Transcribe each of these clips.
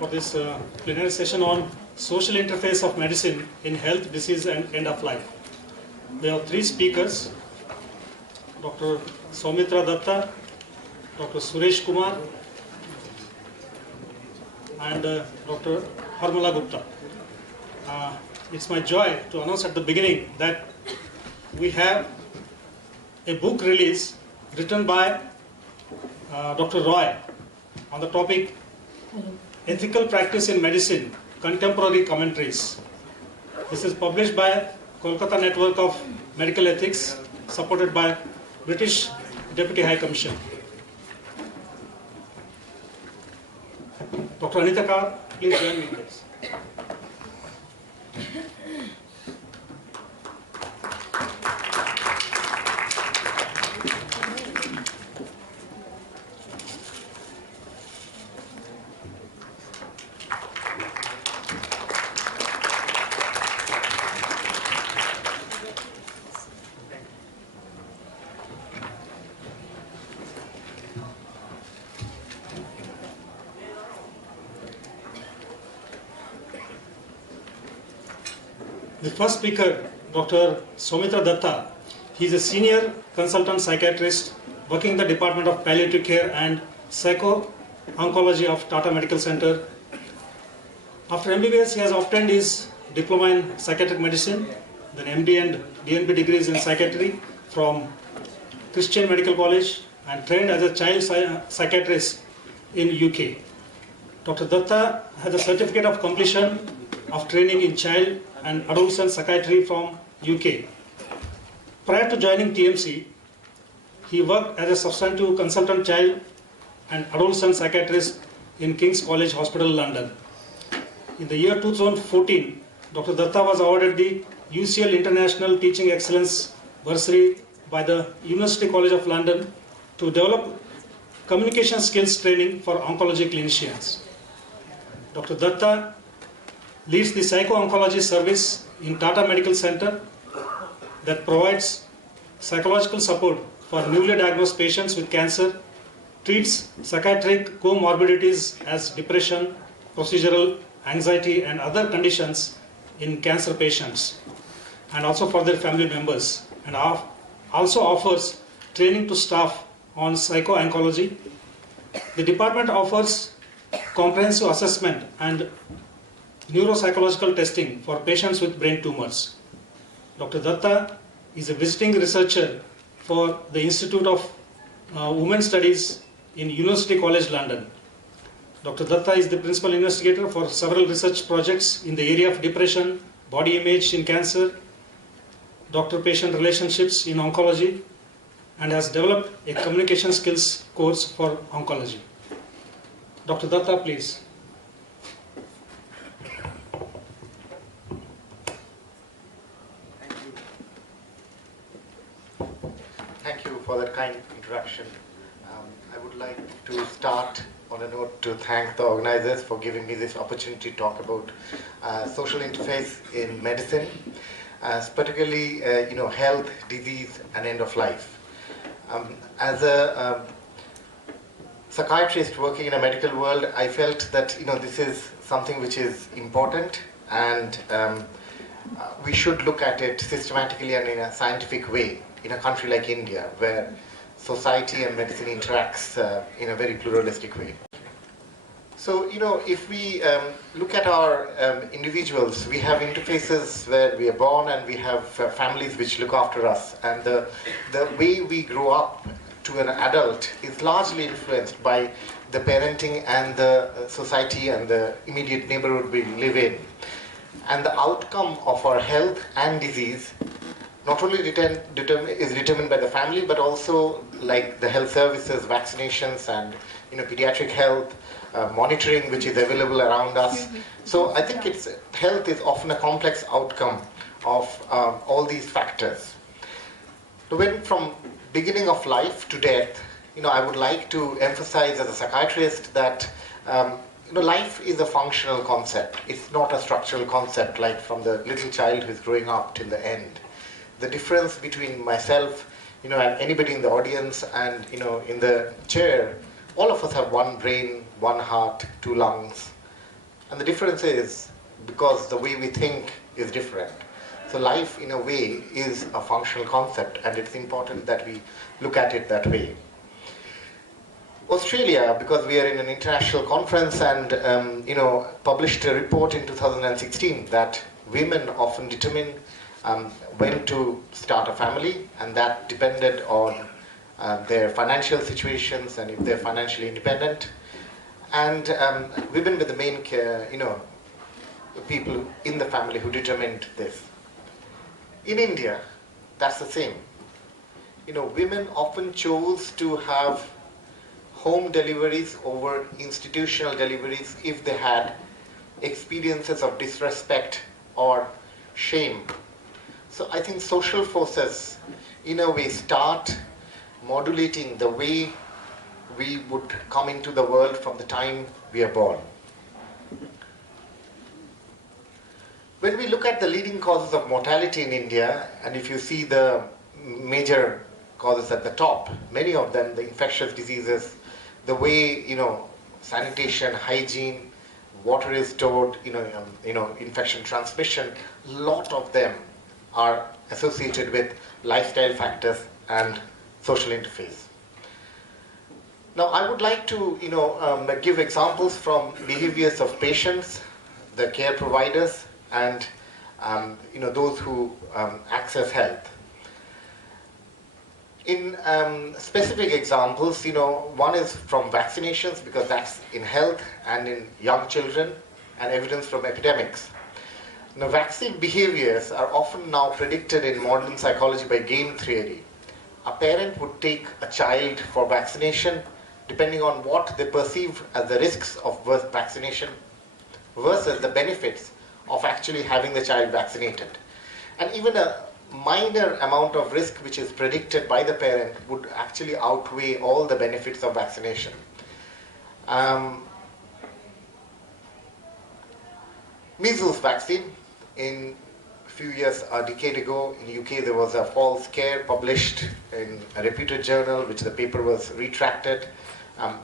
for this plenary session on social interface of medicine in health, disease and end of life. We have three speakers, Dr. Soumitra Datta, Dr. Suresh Kumar and Dr. Harmala Gupta. It's my joy to announce at the beginning that we have a book release written by Dr. Roy on the topic Ethical Practice in Medicine, Contemporary Commentaries. This is published by Kolkata Network of Medical Ethics, supported by British Deputy High Commission. Dr. Anita Kar, please join me in this. The first speaker, Dr. Soumitra Datta, he is a senior consultant psychiatrist working in the Department of Palliative Care and Psycho-Oncology of Tata Medical Center. After MBBS, he has obtained his diploma in psychiatric medicine, then MD and DNP degrees in psychiatry from Christian Medical College and trained as a child psychiatrist in UK. Dr. Datta has a certificate of completion of training in child and adolescent psychiatry from UK. Prior to joining TMC, he worked as a substantive consultant child and adolescent psychiatrist in King's College Hospital, London. In the year 2014, Dr. Datta was awarded the UCL International Teaching Excellence Bursary by the University College of London to develop communication skills training for oncology clinicians. Dr. Datta leads the Psycho-Oncology Service in Tata Medical Center that provides psychological support for newly diagnosed patients with cancer, treats psychiatric comorbidities as depression, procedural anxiety and other conditions in cancer patients, and also for their family members, and also offers training to staff on psycho-oncology. The department offers comprehensive assessment and neuropsychological testing for patients with brain tumors. Dr. Datta is a visiting researcher for the Institute of Women's Studies in University College London. Dr. Datta is the principal investigator for several research projects in the area of depression, body image in cancer, doctor-patient relationships in oncology, and has developed a communication skills course for oncology. Dr. Datta, please. Thank you for that kind introduction. I would like to start on a note to thank the organizers for giving me this opportunity to talk about social interface in medicine, particularly health, disease, and end of life. As a psychiatrist working in a medical world, I felt that this is something which is important, and we should look at it systematically and in a scientific way in a country like India, where society and medicine interacts in a very pluralistic way. So, if we look at our individuals, we have interfaces where we are born and we have families which look after us. And the way we grow up to an adult is largely influenced by the parenting and the society and the immediate neighborhood we live in. And the outcome of our health and disease not only is determined by the family, but also like the health services, vaccinations, and pediatric health, monitoring which is available around us. So I think health is often a complex outcome of all these factors. So when from beginning of life to death, I would like to emphasize as a psychiatrist that life is a functional concept. It's not a structural concept like from the little child who's growing up till the end. The difference between myself, and anybody in the audience and, in the chair, all of us have one brain, one heart, two lungs, And the difference is because the way we think is different. So life, in a way, is a functional concept, and it's important that we look at it that way. Australia, because we are in an international conference, and published a report in 2016 that women often determine when to start a family, and that depended on their financial situations and if they're financially independent. And women were the main people in the family who determined this. In India, that's the same. Women often chose to have home deliveries over institutional deliveries if they had experiences of disrespect or shame. So I think social forces, in a way, start modulating the way we would come into the world from the time we are born. When we look at the leading causes of mortality in India, and if you see the major causes at the top, many of them, the infectious diseases, the way, sanitation, hygiene, water is stored, infection transmission, a lot of them are associated with lifestyle factors and social interface. Now, I would like to, give examples from behaviors of patients, the care providers, and those who access health. In specific examples, one is from vaccinations, because that's in health and in young children, and evidence from epidemics. Now, vaccine behaviors are often now predicted in modern psychology by game theory. A parent would take a child for vaccination depending on what they perceive as the risks of vaccination versus the benefits of actually having the child vaccinated. And even a minor amount of risk which is predicted by the parent would actually outweigh all the benefits of vaccination. Measles vaccine, in a few years, a decade ago, in the UK there was a false scare published in a reputed journal, which the paper was retracted,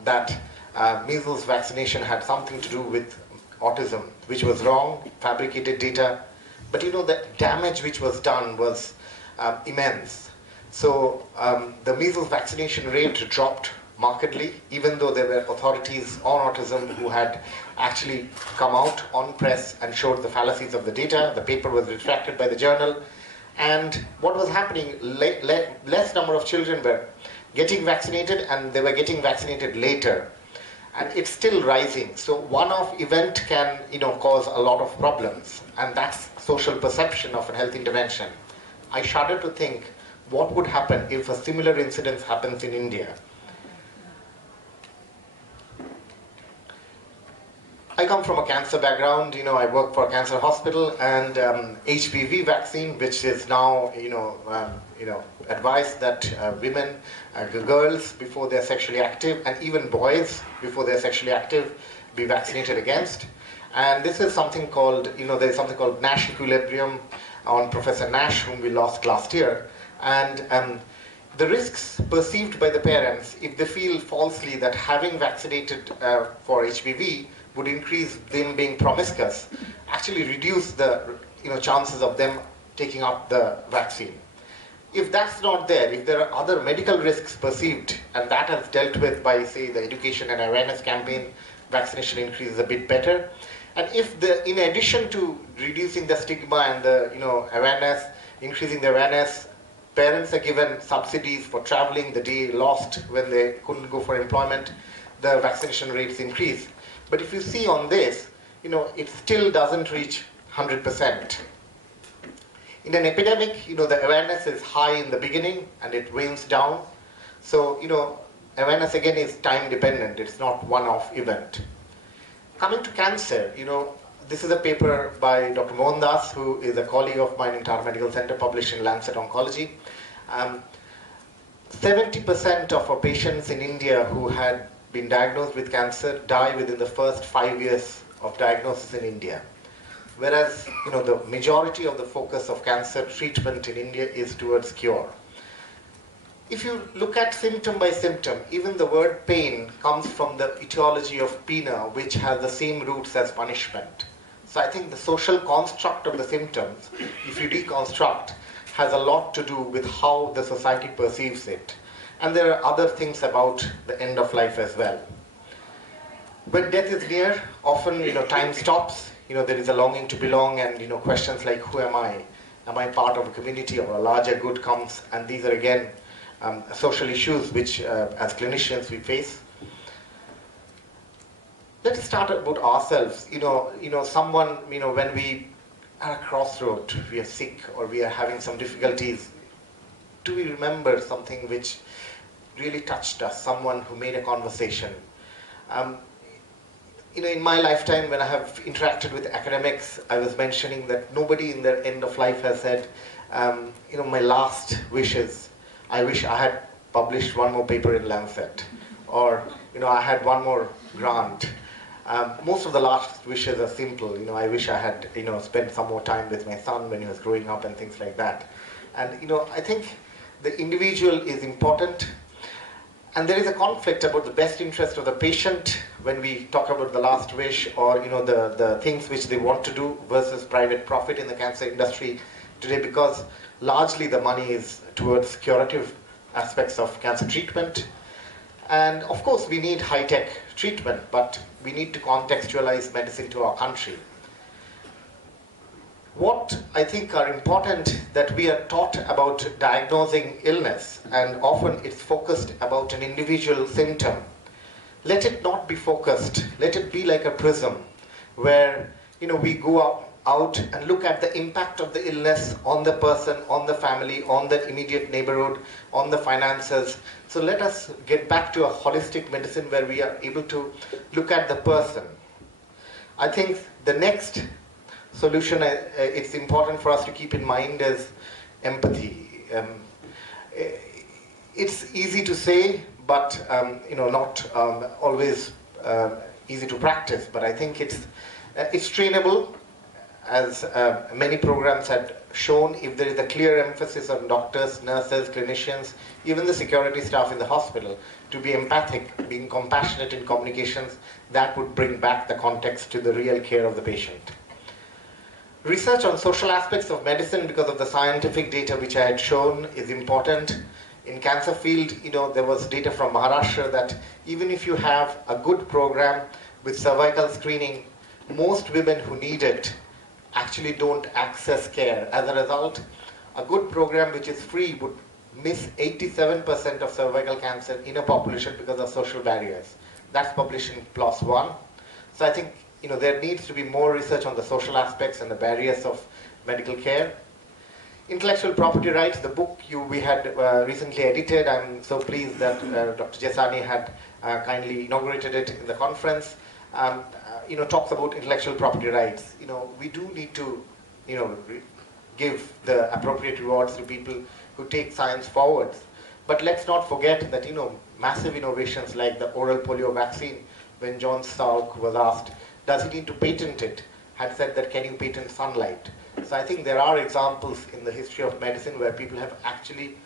that measles vaccination had something to do with autism, which was wrong, fabricated data. But the damage which was done was immense. So the measles vaccination rate dropped markedly, even though there were authorities on autism who had actually come out on press and showed the fallacies of the data. The paper was retracted by the journal. And what was happening, less number of children were getting vaccinated, and they were getting vaccinated later. And it's still rising. So one-off event can, cause a lot of problems. And that's social perception of a health intervention. I shudder to think what would happen if a similar incident happens in India. I come from a cancer background. I work for a cancer hospital, and HPV vaccine, which is now, advised that women, girls before they're sexually active, and even boys before they're sexually active, be vaccinated against. And this is something called, there's something called Nash equilibrium on Professor Nash, whom we lost last year. And the risks perceived by the parents, if they feel falsely that having vaccinated for HPV would increase them being promiscuous, actually reduce the chances of them taking up the vaccine. If that's not there, if there are other medical risks perceived, and that is dealt with by, say, the education and awareness campaign, vaccination increases a bit better. And if in addition to reducing the stigma and the awareness, increasing the awareness, parents are given subsidies for traveling the day lost when they couldn't go for employment, the vaccination rates increase. But if you see on this, it still doesn't reach 100%. In an epidemic, the awareness is high in the beginning and it wanes down. So, awareness again is time dependent. It's not one-off event. Coming to cancer, this is a paper by Dr. Mohandas, who is a colleague of mine in Tata Medical Center, published in Lancet Oncology. 70% of our patients in India who had been diagnosed with cancer die within the first 5 years of diagnosis in India. Whereas, the majority of the focus of cancer treatment in India is towards cure. If you look at symptom by symptom, even the word pain comes from the etiology of pena, which has the same roots as punishment. So I think the social construct of the symptoms, if you deconstruct, has a lot to do with how the society perceives it. And there are other things about the end of life as well. When death is near, often time stops. There is a longing to belong, and questions like, who am I? Am I part of a community or a larger good comes? And these are again social issues which, as clinicians, we face. Let's start about ourselves. Someone, when we are at a crossroad, we are sick or we are having some difficulties, do we remember something which really touched us, someone who made a conversation? In my lifetime, when I have interacted with academics, I was mentioning that nobody in their end of life has said, my last wish is, I wish I had published one more paper in Lancet, or I had one more grant. Most of the last wishes are simple. I wish I had spent some more time with my son when he was growing up and things like that. And I think the individual is important. And there is a conflict about the best interest of the patient when we talk about the last wish, or the things which they want to do versus private profit in the cancer industry today, because largely the money is towards curative aspects of cancer treatment. And of course we need high-tech treatment, but we need to contextualize medicine to our country. What I think are important, that we are taught about diagnosing illness, and often it's focused about an individual symptom. Let it not be focused. Let it be like a prism, where we go out and look at the impact of the illness on the person, on the family, on the immediate neighborhood, on the finances. So let us get back to a holistic medicine where we are able to look at the person. I think the next solution it's important for us to keep in mind is empathy. It's easy to say, but not always easy to practice. But I think it's trainable, as many programs had shown. If there is a clear emphasis on doctors, nurses, clinicians, even the security staff in the hospital, to be empathic, being compassionate in communications, that would bring back the context to the real care of the patient. Research on social aspects of medicine, because of the scientific data which I had shown, is important. In cancer field, there was data from Maharashtra that even if you have a good program with cervical screening, most women who need it actually don't access care. As a result, a good program which is free would miss 87% of cervical cancer in a population because of social barriers. That's published in PLOS One. So I think there needs to be more research on the social aspects and the barriers of medical care. Intellectual property rights, the book we had recently edited. I'm so pleased that Dr. Jesani had kindly inaugurated it in the conference. Talks about intellectual property rights. We do need to, give the appropriate rewards to people who take science forward. But let's not forget that, massive innovations like the oral polio vaccine, when John Salk was asked, does he need to patent it, had said that, can you patent sunlight? So I think there are examples in the history of medicine where people have actually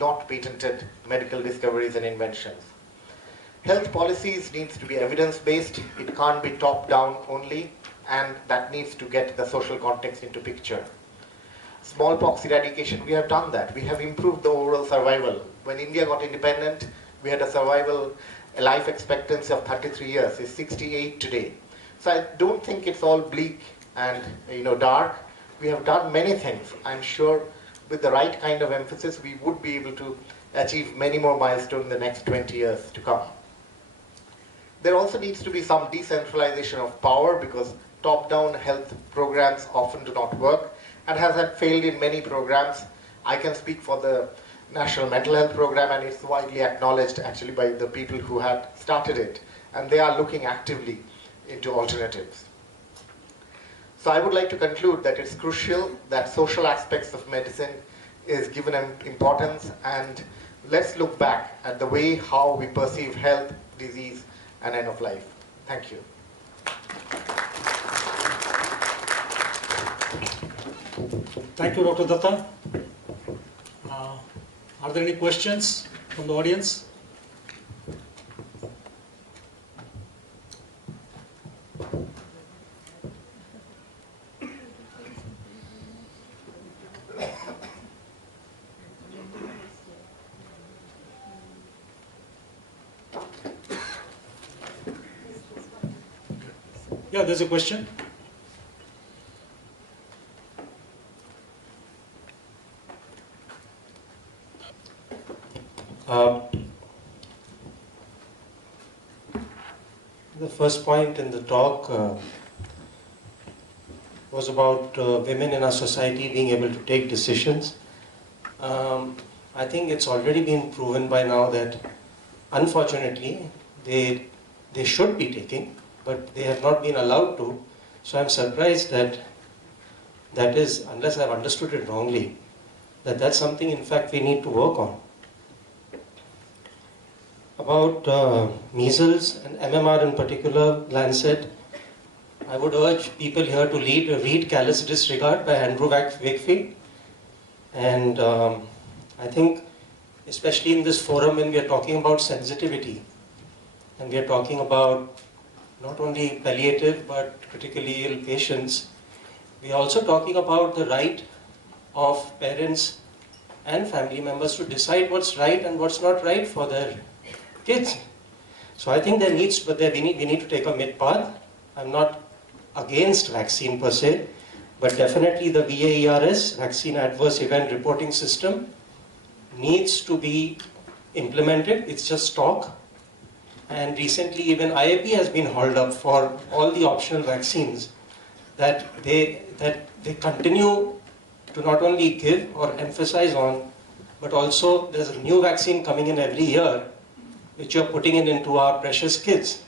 not patented medical discoveries and inventions. Health policies needs to be evidence-based. It can't be top-down only, and that needs to get the social context into picture. Smallpox eradication, we have done that. We have improved the overall survival. When India got independent, we had a life expectancy of 33 years. It's 68 today. So I don't think it's all bleak and dark. We have done many things. I'm sure with the right kind of emphasis, we would be able to achieve many more milestones in the next 20 years to come. There also needs to be some decentralization of power, because top-down health programs often do not work and has had failed in many programs. I can speak for the National Mental Health Program, and it's widely acknowledged actually by the people who had started it, and they are looking actively into alternatives. So I would like to conclude that it's crucial that social aspects of medicine is given importance, and let's look back at the way how we perceive health, disease, and end of life. Thank you. Thank you, Dr. Datta. Are there any questions from the audience? Yeah, there's a question. The first point in the talk was about women in our society being able to take decisions. I think it's already been proven by now that, unfortunately, they should be taking, but they have not been allowed to. So I'm surprised that that is, unless I've understood it wrongly, that's something in fact we need to work on. About measles and MMR in particular, Lancet, I would urge people here to read Callous Disregard by Andrew Wakefield. And I think, especially in this forum, when we are talking about sensitivity, and we are talking about not only palliative but critically ill patients, we are also talking about the right of parents and family members to decide what's right and what's not right for their kids. So I think we need to take a mid path. I'm not against vaccine per se, but definitely the VAERS, Vaccine Adverse Event Reporting System, needs to be implemented. It's just talk. And recently even IAP has been hauled up for all the optional vaccines that they continue to not only give or emphasize on, but also there's a new vaccine coming in every year which you're putting into our precious kids.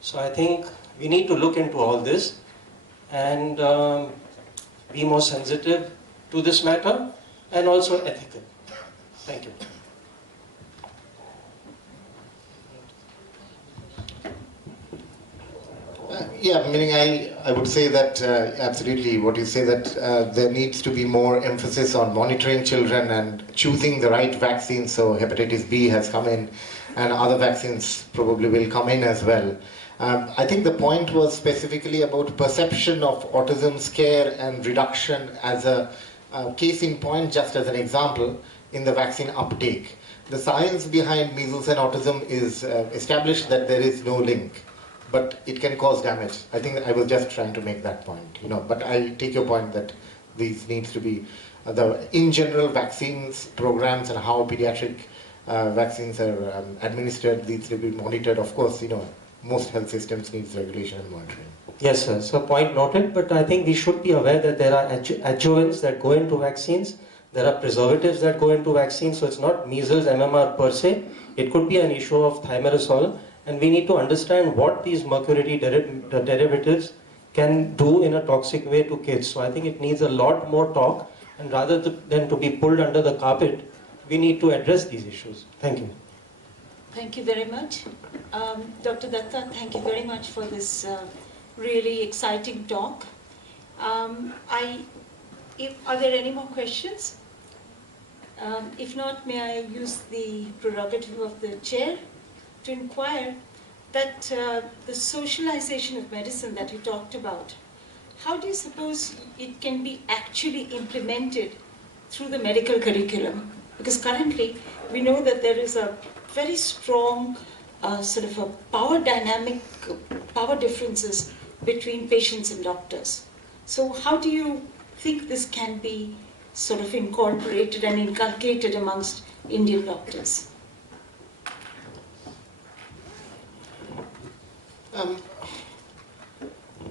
So I think we need to look into all this and be more sensitive to this matter and also ethical. Thank you. Yeah, meaning I would say that absolutely what you say, that there needs to be more emphasis on monitoring children and choosing the right vaccine. So hepatitis B has come in and other vaccines probably will come in as well. I think the point was specifically about perception of autism scare and reduction as a case in point, just as an example, in the vaccine uptake. The science behind measles and autism is established that there is no link, but it can cause damage. I think I was just trying to make that point, but I take your point that these needs to be, in general vaccines programs and how pediatric vaccines are administered needs to be monitored. Of course, most health systems needs regulation and monitoring. Yes, sir. So point noted, but I think we should be aware that there are adjuvants that go into vaccines. There are preservatives that go into vaccines. So it's not measles, MMR per se. It could be an issue of thimerosal. And we need to understand what these mercury derivatives can do in a toxic way to kids. So I think it needs a lot more talk. And rather than to be pulled under the carpet, we need to address these issues. Thank you. Thank you very much. Dr. Datta, thank you very much for this really exciting talk. Are there any more questions? If not, may I use the prerogative of the chair to inquire that the socialization of medicine that you talked about, how do you suppose it can be actually implemented through the medical curriculum? Because currently we know that there is a very strong sort of a power differences between patients and doctors. So how do you think this can be sort of incorporated and inculcated amongst Indian doctors?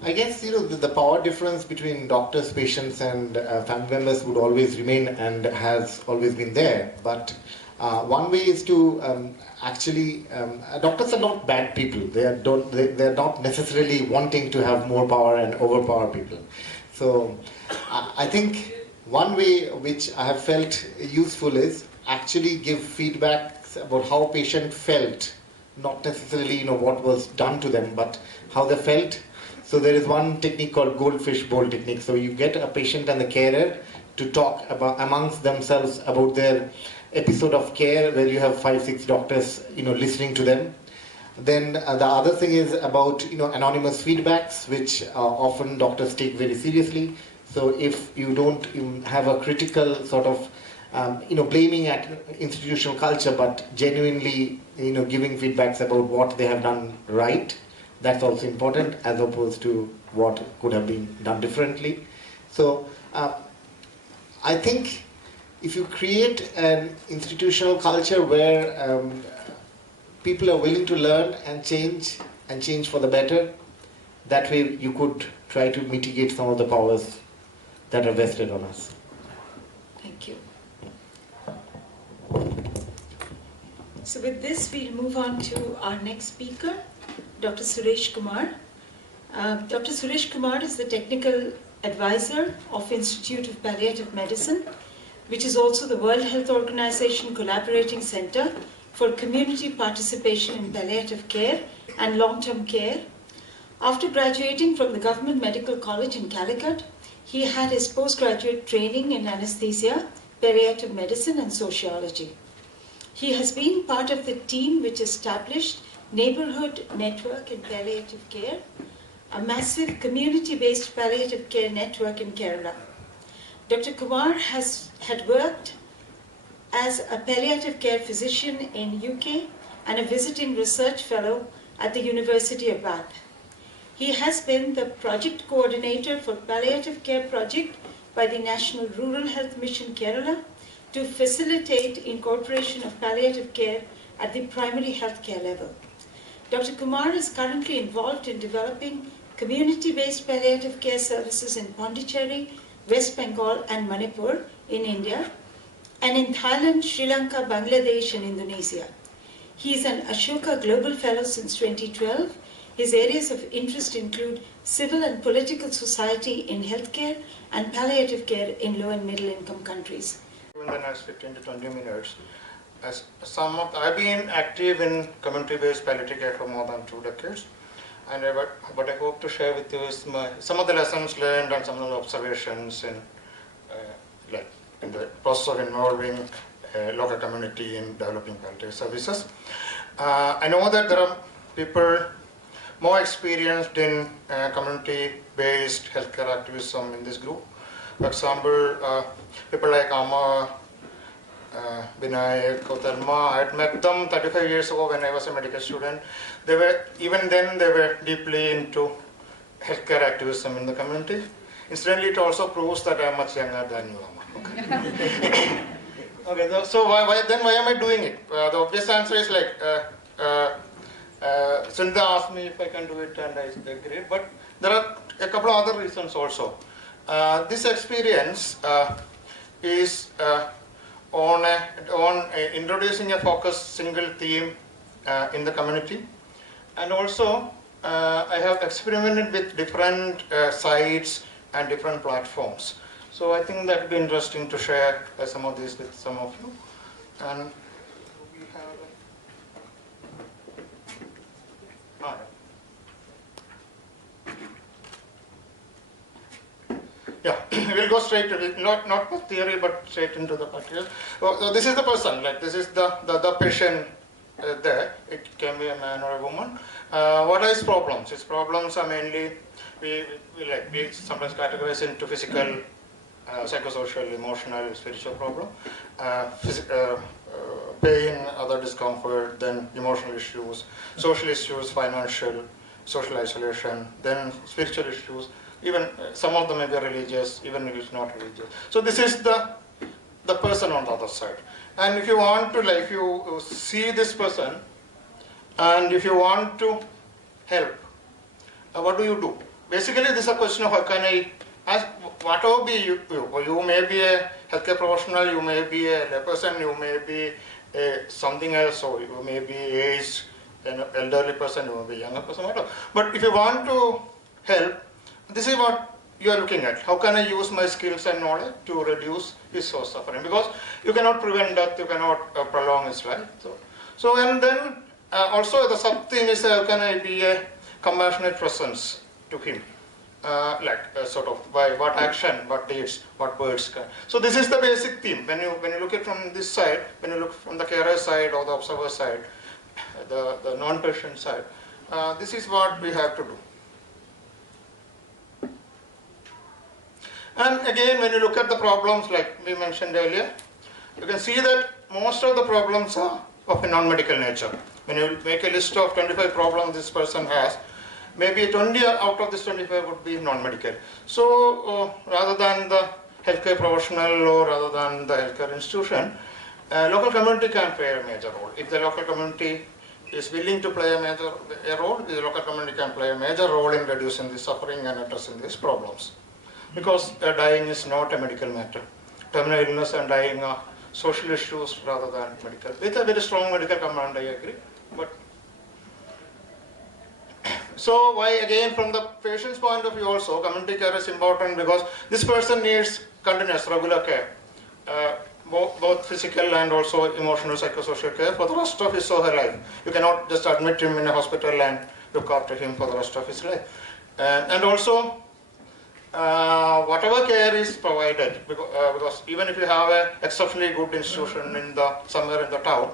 I guess the power difference between doctors, patients, and family members would always remain and has always been there. But one way is to actually, doctors are not bad people. They're not necessarily wanting to have more power and overpower people. So I think one way which I have felt useful is actually give feedback about how patient felt, not necessarily what was done to them, but how they felt. So there is one technique called goldfish bowl technique. So you get a patient and the carer to talk about amongst themselves about their episode of care where you have 5-6 doctors, listening to them. Then the other thing is about, anonymous feedbacks, which often doctors take very seriously. So if you don't have a critical sort of, blaming at institutional culture, but genuinely, giving feedbacks about what they have done right, that's also important, as opposed to what could have been done differently. So I think if you create an institutional culture where people are willing to learn and change for the better, that way you could try to mitigate some of the powers that are vested on us. Thank you. So with this, we'll move on to our next speaker, Dr. Suresh Kumar. Dr. Suresh Kumar is the technical advisor of Institute of Palliative Medicine, which is also the World Health Organization Collaborating Center for Community Participation in Palliative Care and Long-Term Care. After graduating from the Government Medical College in Calicut, he had his postgraduate training in anesthesia, palliative medicine and sociology. He has been part of the team which established Neighborhood Network in Palliative Care, a massive community-based palliative care network in Kerala. Dr. Kumar had worked as a palliative care physician in UK and a visiting research fellow at the University of Bath. He has been the project coordinator for palliative care project by the National Rural Health Mission Kerala to facilitate incorporation of palliative care at the primary health care level. Dr. Kumar is currently involved in developing community-based palliative care services in Pondicherry, West Bengal and Manipur in India, and in Thailand, Sri Lanka, Bangladesh and Indonesia. He is an Ashoka Global Fellow since 2012. His areas of interest include civil and political society in healthcare and palliative care in low and middle income countries. In the next 15 to 20 minutes, I've been active in community-based palliative care for more than 2 decades. And what I hope to share with you is some of the lessons learned and some of the observations in the process of involving local community in developing palliative services. I know that there are people more experienced in community-based healthcare activism in this group. For example, people like Amma, Binayak, Kautarma, I had met them 35 years ago when I was a medical student. Even then they were deeply into healthcare activism in the community. Incidentally, it also proves that I am much younger than you, Amma. Okay. Okay, so why am I doing it? The obvious answer is Sundha asked me if I can do it and I agreed, but there are a couple of other reasons also. This experience is on introducing a focused single theme in the community, and also I have experimented with different sites and different platforms. So I think that would be interesting to share some of these with some of you. And we have yeah, we'll go straight to it, not the theory, but straight into the practice. So this is the person, this is the patient there. It can be a man or a woman. What are his problems? His problems are mainly, we sometimes categorize into physical, psychosocial, emotional, spiritual problem, pain, other discomfort, then emotional issues, social issues, financial, social isolation, then spiritual issues. Even some of them may be religious, even if it's not religious. So this is the person on the other side. And if you want to, if you see this person, and if you want to help, what do you do? Basically, this is a question of how can I, as whatever be you may be a healthcare professional, you may be a layperson, you may be something else, or you may be aged, an elderly person, you may be a younger person, whatever. But if you want to help, this is what you are looking at. How can I use my skills and knowledge to reduce his or suffering? Because you cannot prevent death, you cannot prolong his life. So and then also the sub-theme is how can I be a compassionate presence to him? sort of by what action, what deeds, what words. So this is the basic theme. When you look at from this side, when you look from the carer side or the observer side, the non-patient side, this is what we have to do. And again, when you look at the problems like we mentioned earlier, you can see that most of the problems are of a non-medical nature. When you make a list of 25 problems this person has, maybe 20 out of this 25 would be non-medical. So rather than the healthcare professional or rather than the healthcare institution, local community can play a major role. If the local community is willing to play a role, the local community can play a major role in reducing the suffering and addressing these problems. Because dying is not a medical matter. Terminal illness and dying are social issues rather than medical. With a very strong medical component, I agree. But so why again from the patient's point of view also, community care is important because this person needs continuous, regular care. Both physical and also emotional, psychosocial care for the rest of his or her life. You cannot just admit him in a hospital and look after him for the rest of his life. And also, whatever care is provided, because even if you have an exceptionally good institution in somewhere in the town,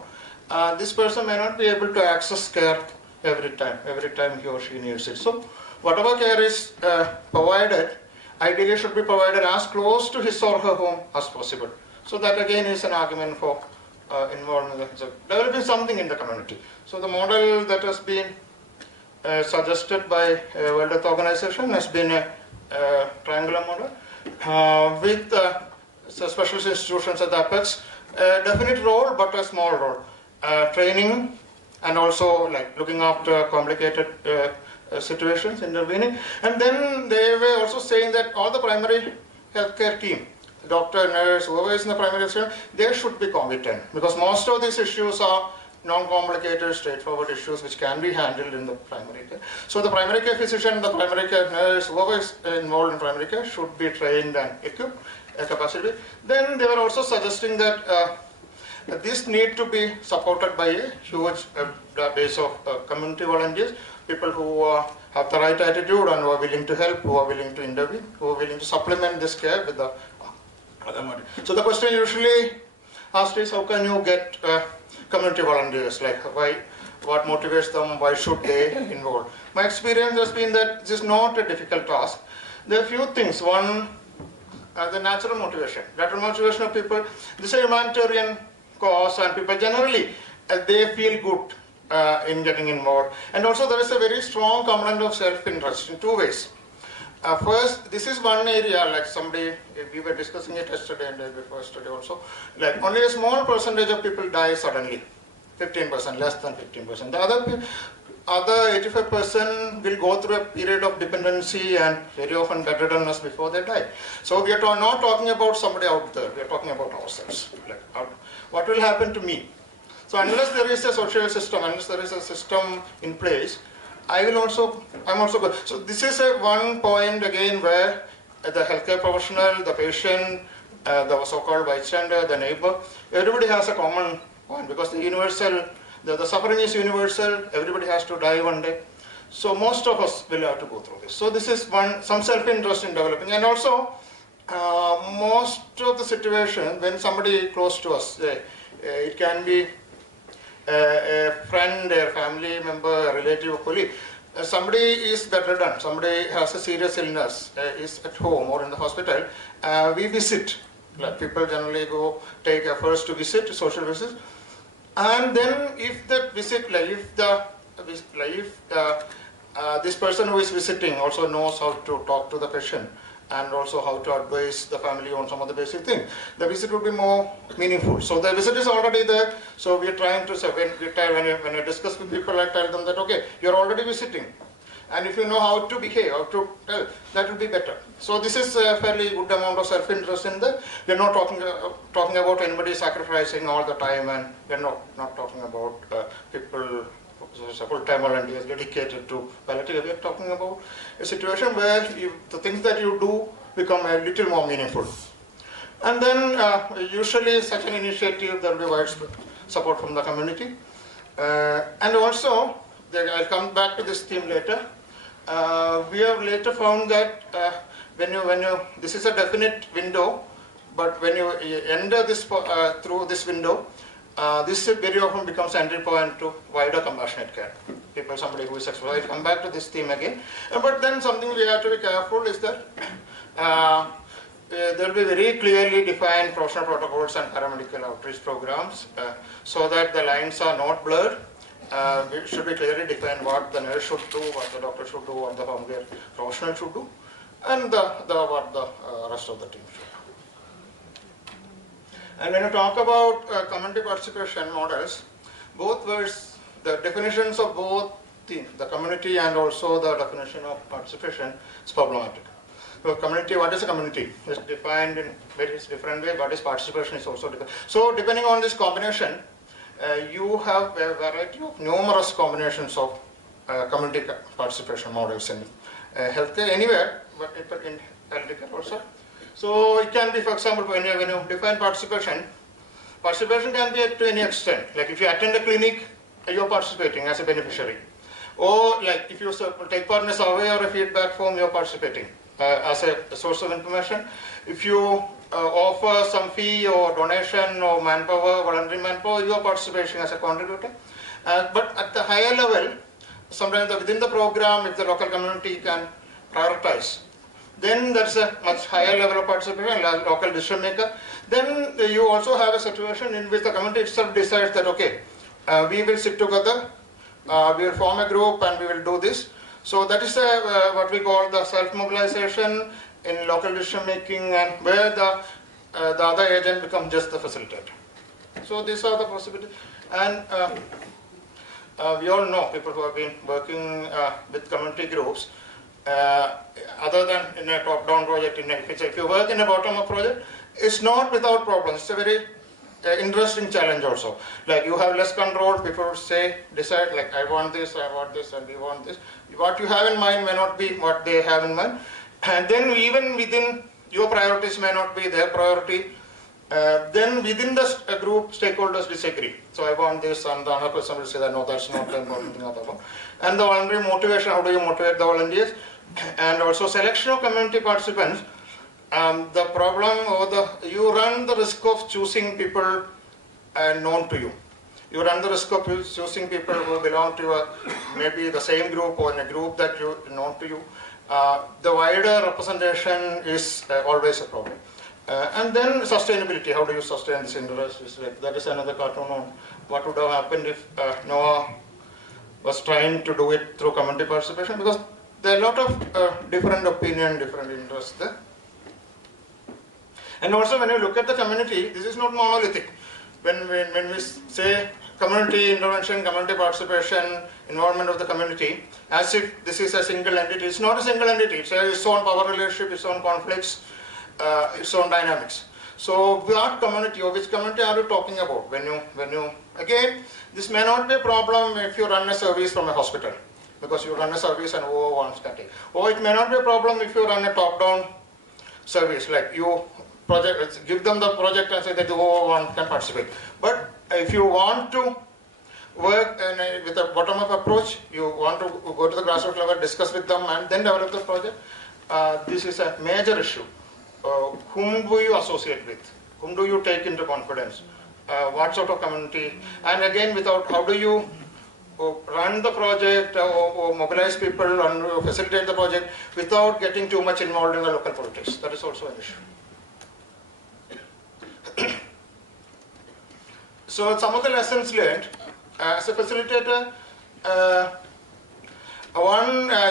this person may not be able to access care every time he or she needs it. So whatever care is provided, ideally should be provided as close to his or her home as possible. So that again is an argument for involvement, developing something in the community. So the model that has been suggested by World Health Organization has been a triangular model with specialist institutions at the apex, a definite role but a small role. Training and also like looking after complicated situations, intervening. And then they were also saying that all the primary healthcare team, doctor, nurse, whoever is in the primary healthcare, they should be competent because most of these issues are non-complicated, straightforward issues which can be handled in the primary care. So the primary care physician, the primary care nurse, whoever is involved in primary care should be trained and equipped, capacity. Then they were also suggesting that this need to be supported by a huge base of community volunteers, people who have the right attitude and who are willing to help, who are willing to intervene, who are willing to supplement this care with the other money. So the question usually asked is, how can you get community volunteers? Like what motivates them? Why should they involve? My experience has been that this is not a difficult task. There are a few things. One, the natural motivation. Natural motivation of people. This is a humanitarian cause, and people generally they feel good in getting involved. And also there is a very strong component of self-interest in two ways. First, this is one area, like we were discussing it yesterday and day before yesterday also, like only a small percentage of people die suddenly, 15%, less than 15%. The other 85% will go through a period of dependency and very often bedreddenness before they die. So we are not talking about somebody out there, we are talking about ourselves. Like what will happen to me? So unless there is a social system, unless there is a system in place, I'm also good. So this is one point again where the healthcare professional, the patient, the so-called bystander, the neighbor, everybody has a common point because the suffering is universal, everybody has to die one day. So most of us will have to go through this. So this is some self-interest in developing. And also, most of the situation when somebody close to us, it can be a friend, a family member, a relative, a colleague. Somebody is bedridden, somebody has a serious illness, is at home or in the hospital. We visit. Like people generally take efforts to visit, social visits. And then if that visit, this person who is visiting also knows how to talk to the patient and also how to advise the family on some of the basic things, the visit would be more meaningful. So the visit is already there. So we are trying to say, when I discuss with people, I tell them that, okay, you're already visiting. And if you know how to behave, how to tell, that will be better. So this is a fairly good amount of self-interest in there. We're not talking about anybody sacrificing all the time, and we're not talking about people full-time volunteers dedicated to palliative. We are talking about a situation where the things that you do become a little more meaningful. And then usually such an initiative, there will be widespread support from the community. And also, I'll come back to this theme later, we have later found that this is a definite window, but when you enter this through this window, this very often becomes entry point to wider compassionate care. Somebody who is sexual. I'll come back to this theme again. But then something we have to be careful is that there will be very clearly defined professional protocols and paramedical outreach programs, so that the lines are not blurred. It should be clearly defined what the nurse should do, what the doctor should do, what the home care professional should do, and what the rest of the team should do. And when you talk about community participation models, both words, the definitions of both themes, the community and also the definition of participation, is problematic. So community, what is a community? It's defined in various different ways. What is participation is also different. So depending on this combination, you have a variety of numerous combinations of community participation models in healthcare anywhere, but in healthcare also. So it can be, for example, when you define participation, participation can be to any extent. Like if you attend a clinic, you're participating as a beneficiary. Or like if you take part in a survey or a feedback form, you're participating as a source of information. If you offer some fee or donation or manpower, voluntary manpower, you are participating as a contributor. But at the higher level, sometimes within the program, if the local community can prioritize, then there's a much higher level of participation, local decision maker. Then you also have a situation in which the community itself decides that, okay, we will sit together, we will form a group and we will do this. So that is what we call the self-mobilization in local decision making, and where the other agent becomes just the facilitator. So these are the possibilities. And we all know people who have been working with community groups, other than in a top-down project, if you work in a bottom-up project, it's not without problems. It's a very interesting challenge also. Like you have less control, people decide like I want this, and we want this. What you have in mind may not be what they have in mind. And then even within your priorities may not be their priority. Then within the group, stakeholders disagree. So I want this, and the other person will say that no, that's not the important thing. And the voluntary motivation, how do you motivate the volunteers? And also selection of community participants. The problem, you run the risk of choosing people known to you. You run the risk of choosing people who belong to maybe the same group or in a group that you known to you. The wider representation is always a problem. And then sustainability, how do you sustain this interest? That is another cartoon on what would have happened if Noah was trying to do it through community participation, because there are a lot of different opinions, different interests there. And also when you look at the community, this is not monolithic. When we say community intervention, community participation, involvement of the community, as if this is a single entity. It's not a single entity. It's its own power relationship, its own conflicts, its own dynamics. So what community or which community are you talking about? When you again, this may not be a problem if you run a service from a hospital, because you run a service and wants can take. Or it may not be a problem if you run a top-down service, like you give them the project and say that one can participate. But if you want to work with a bottom-up approach, you want to go to the grassroots level, discuss with them, and then develop the project. This is a major issue. Whom do you associate with? Whom do you take into confidence? What sort of community? And again, how do you run the project or mobilize people and facilitate the project without getting too much involved in the local politics? That is also an issue. So some of the lessons learned as a facilitator,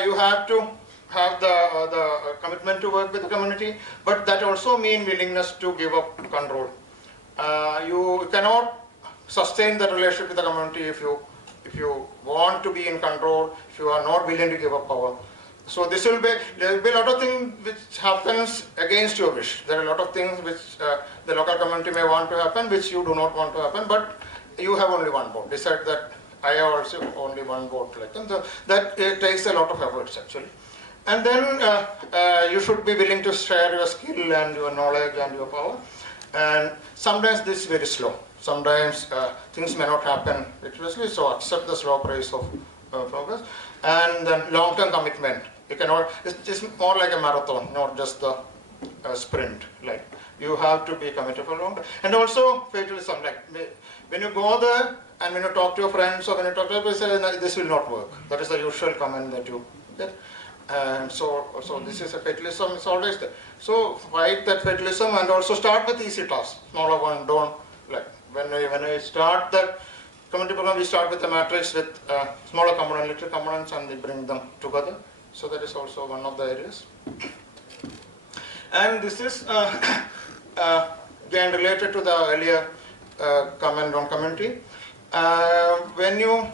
you have to have the commitment to work with the community, but that also means willingness to give up control. You cannot sustain the relationship with the community if you want to be in control, if you are not willing to give up power. So there will be a lot of things which happens against your wish. There are a lot of things which the local community may want to happen, which you do not want to happen, but you have only one vote. Decide that I have also only one vote. Like that. So that takes a lot of efforts actually. And then you should be willing to share your skill and your knowledge and your power. And sometimes this is very slow. Sometimes things may not happen vigorously, so accept the slow pace of progress. And then long-term commitment. You cannot. It's more like a marathon, not just a sprint. Like you have to be committed for long. And also fatalism. Like when you go there and when you talk to your friends or when you talk to people, say this will not work. That is the usual comment that you get. And so this is a fatalism. It's always there. So fight that fatalism and also start with easy tasks. Smaller one. Don't like when we start that community program, we start with a matrix with smaller components, little components, and we bring them together. So that is also one of the areas. And this is again related to the earlier comment on community. When you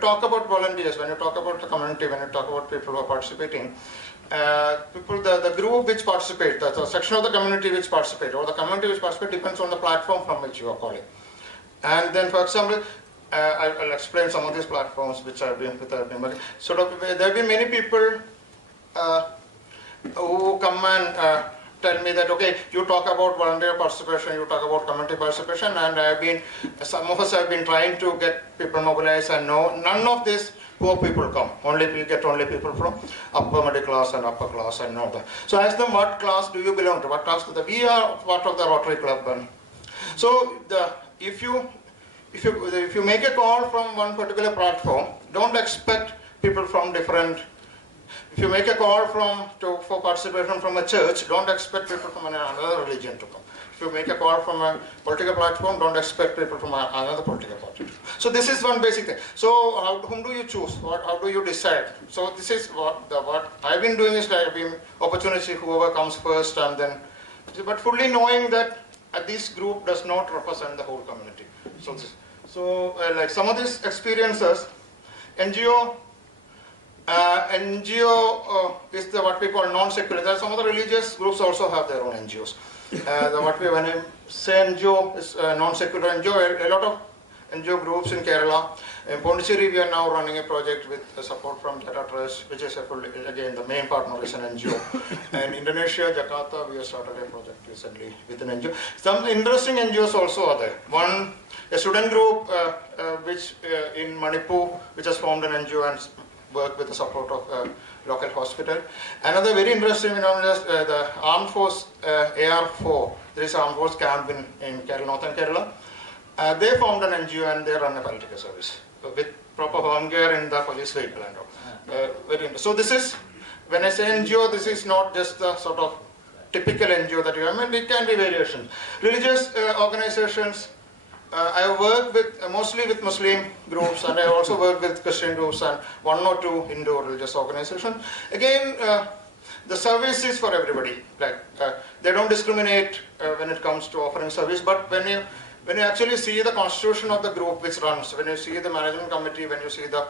talk about volunteers, when you talk about the community, when you talk about people who are participating, the group which participate, the section of the community which participate, or the community which participate depends on the platform from which you are calling. And then, for example, I'll explain some of these platforms which I've been working. Sort of, there have been many people who come and tell me that, okay, you talk about volunteer participation, you talk about community participation, and some of us have been trying to get people mobilized, and no, none of this poor people come. We get only people from upper middle class and upper class and all that. So I ask them, what class do you belong to? What class do we are part of the Rotary Club. And so if you make a call from one particular platform, don't expect people from different. If you make a call for participation from a church, don't expect people from another religion to come. If you make a call from a political platform, don't expect people from another political party. So this is one basic thing. So whom do you choose? How do you decide? So this is what I've been doing is like I've been opportunity whoever comes first, and then, but fully knowing that this group does not represent the whole community. So like some of these experiences, NGO is what we call non-secular. There are some of the religious groups also have their own NGOs. When I say NGO is non-secular NGO, a lot of NGO groups in Kerala. In Pondicherry, we are now running a project with support from Data Trust, which is again the main partner is an NGO. And Indonesia, Jakarta, we have started a project recently with an NGO. Some interesting NGOs also are there. One, a student group which in Manipur, which has formed an NGO and work with the support of local hospital. Another very interesting phenomenon is the Armed Force AR4. There is an Armed Force camp in Kerala, northern Kerala. They formed an NGO and they run a political service with proper home care in the police vehicle and all. Very interesting. So this is, when I say NGO, this is not just the sort of typical NGO that you have. I mean, it can be variations. Religious organizations. I work mostly with Muslim groups, and I also work with Christian groups and one or two Hindu religious organizations. Again, the service is for everybody. Like they don't discriminate when it comes to offering service. But when you actually see the constitution of the group which runs, when you see the management committee, when you see the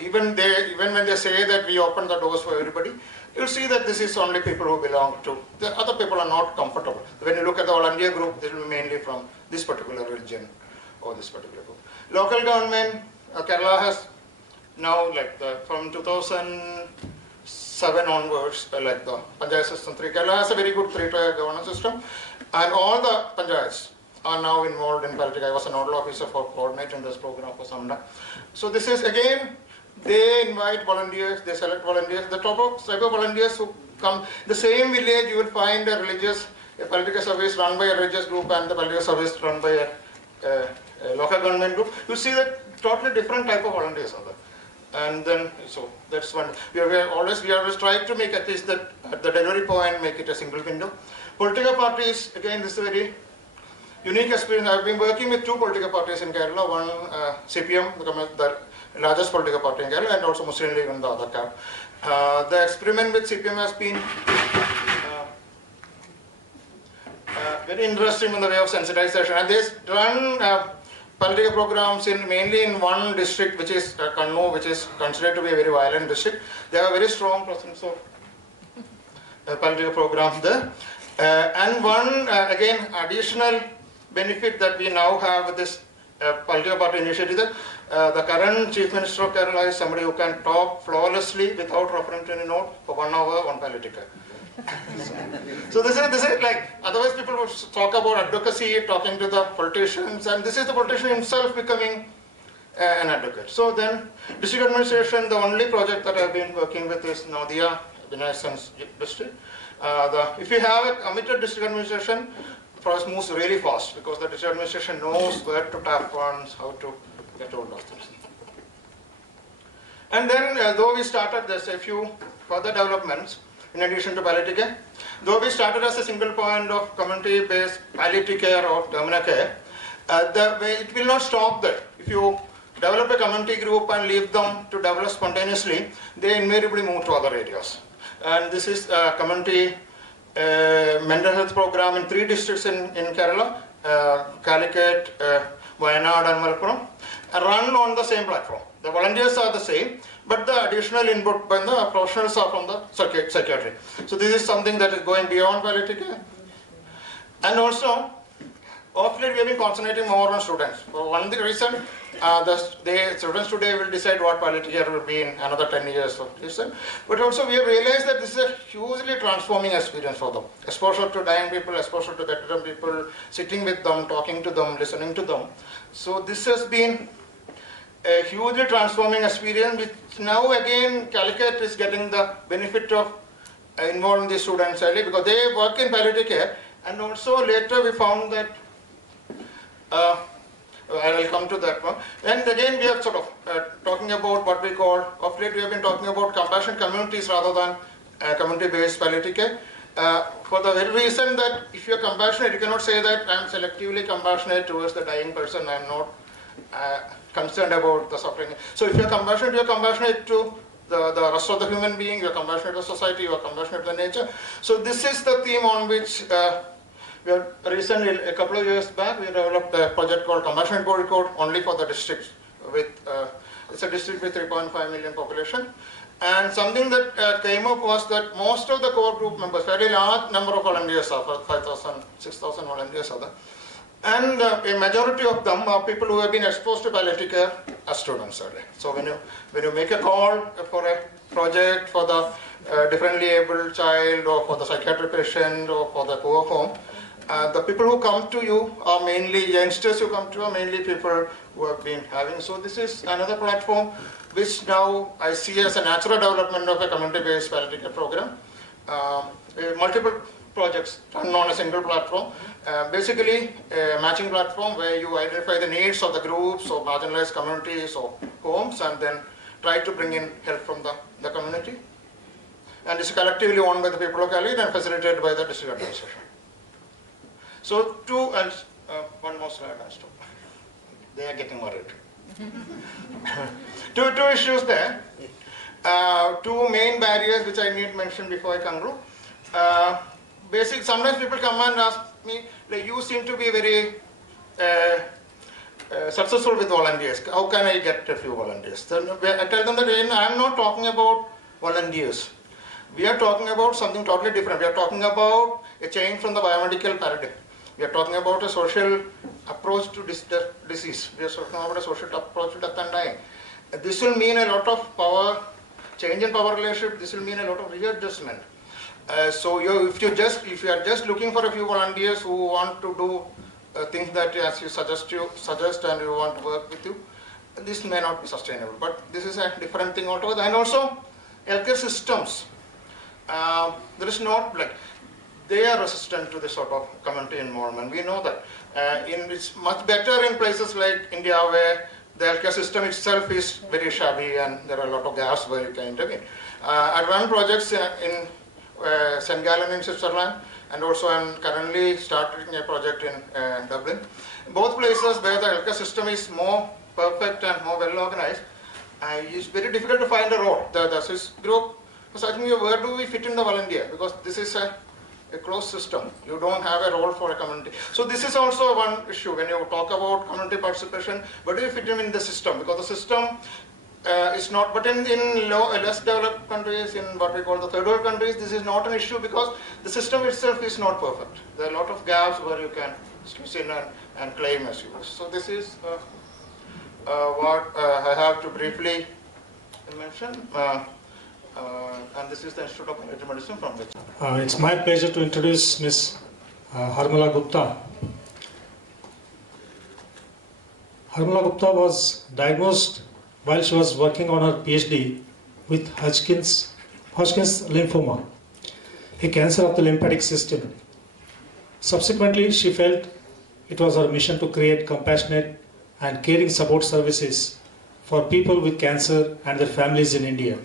even when they say that we open the doors for everybody, you'll see that this is only people who belong to. The other people are not comfortable. When you look at the volunteer group, they will be mainly from this particular religion or this particular group. Local government, Kerala has now, from 2007 onwards, like the Panchayat system 3, Kerala has a very good 3-tier governance system, and all the Panchayats are now involved in politics. I was a nodal officer for coordinating this program for some time. So this is again, they invite volunteers, they select volunteers. The type of volunteers who come, the same village you will find a political service run by a religious group and the political service run by a local government group. You see that totally different type of volunteers are there. And then, so that's one. We always try to make at least that at the delivery point, make it a single window. Political parties, again, this is a very unique experience. I've been working with 2 political parties in Kerala. One CPM, the largest political party in Kerala, and also Muslim League in the other camp. The experiment with CPM has been very interesting in the way of sensitization. And they run political programs mainly in one district, which is Kannur, which is considered to be a very violent district. They have a very strong presence of political programs there. And one, again, additional benefit that we now have with this political party initiative, that the current Chief Minister of Kerala is somebody who can talk flawlessly without referring to any note for 1 hour on political. So this is like, otherwise people would talk about advocacy, talking to the politicians, and this is the politician himself becoming an advocate. So then, district administration, the only project that I've been working with is Nadia, Binasan's district. If you have a committed district administration, the process moves really fast because the district administration knows where to tap funds, how to get all those things. And then, though we started, there's a few further developments in addition to palliative care. Though we started as a single point of community-based palliative care or terminal care, it will not stop there. If you develop a community group and leave them to develop spontaneously, they invariably move to other areas. And this is a community mental health program in 3 districts in Kerala, Calicut, Wayanad and Malappuram, run on the same platform. The volunteers are the same, but the additional input by the professionals are from the psychiatry. So this is something that is going beyond palliative care. And also, of late we have been concentrating more on students. For one reason, students today will decide what palliative care will be in another 10 years. But also we have realized that this is a hugely transforming experience for them. Exposure to dying people, exposure to bedridden people, sitting with them, talking to them, listening to them. So this has been a hugely transforming experience, which now again Calicut is getting the benefit of involving the students early because they work in palliative care, and also later we found that I will come to that one. And again we are sort of talking about what we call, of late we have been talking about compassionate communities rather than community-based palliative care. For the very reason that if you are compassionate, you cannot say that I am selectively compassionate towards the dying person, I am not concerned about the suffering. So if you are compassionate to the rest of the human being, you are compassionate to society, you are compassionate to nature. So this is the theme on which we have recently, a couple of years back, we developed a project called Compassionate Body Code only for the districts. It's a district with 3.5 million population. And something that came up was that most of the core group members, very large number of volunteers are, 5,000, 6,000 volunteers are there. And a majority of them are people who have been exposed to palliative care as students early. So when you make a call for a project for the differently abled child or for the psychiatric patient or for the poor home, the people who come to you are mainly youngsters who come to you are mainly people who have been having. So this is another platform which now I see as a natural development of a community-based palliative care program. Multiple projects run on a single platform. Basically a matching platform where you identify the needs of the groups or marginalized communities or homes and then try to bring in help from the community. And it's collectively owned by the people of Cali and facilitated by the district administration. So one more slide I stop. They are getting worried. two issues there. 2 main barriers which I need to mention before I conclude. Sometimes people come and ask me, like, you seem to be very successful with volunteers. How can I get a few volunteers? I tell them that I am not talking about volunteers. We are talking about something totally different. We are talking about a change from the biomedical paradigm. We are talking about a social approach to disease. We are talking about a social approach to death and dying. This will mean a lot of power, change in power relationship. This will mean a lot of readjustment. So if you are just looking for a few volunteers who want to do things that as you suggest and you want to work with you, this may not be sustainable. But this is a different thing altogether. And also, healthcare systems. There is not like they are resistant to this sort of community involvement. We know that. It's much better in places like India where the healthcare system itself is very shabby and there are a lot of gaps where you can intervene. I run projects in St. Gallen in Switzerland, and also I'm currently starting a project in Dublin. Both places where the healthcare system is more perfect and more well organized, it's very difficult to find a role. The Swiss group was asking me, where do we fit in the volunteer? Because this is a closed system. You don't have a role for a community. So this is also one issue when you talk about community participation. Where do you fit in the system? Because the system is not, but in less developed countries, in what we call the third world countries, this is not an issue because the system itself is not perfect. There are a lot of gaps where you can squeeze in and claim as you wish. So this is what I have to briefly mention. And this is the Institute of Palliative Medicine from which. It's my pleasure to introduce Ms. Harmala Gupta. Harmala Gupta was diagnosed while she was working on her PhD with Hodgkin's lymphoma, a cancer of the lymphatic system. Subsequently, she felt it was her mission to create compassionate and caring support services for people with cancer and their families in India.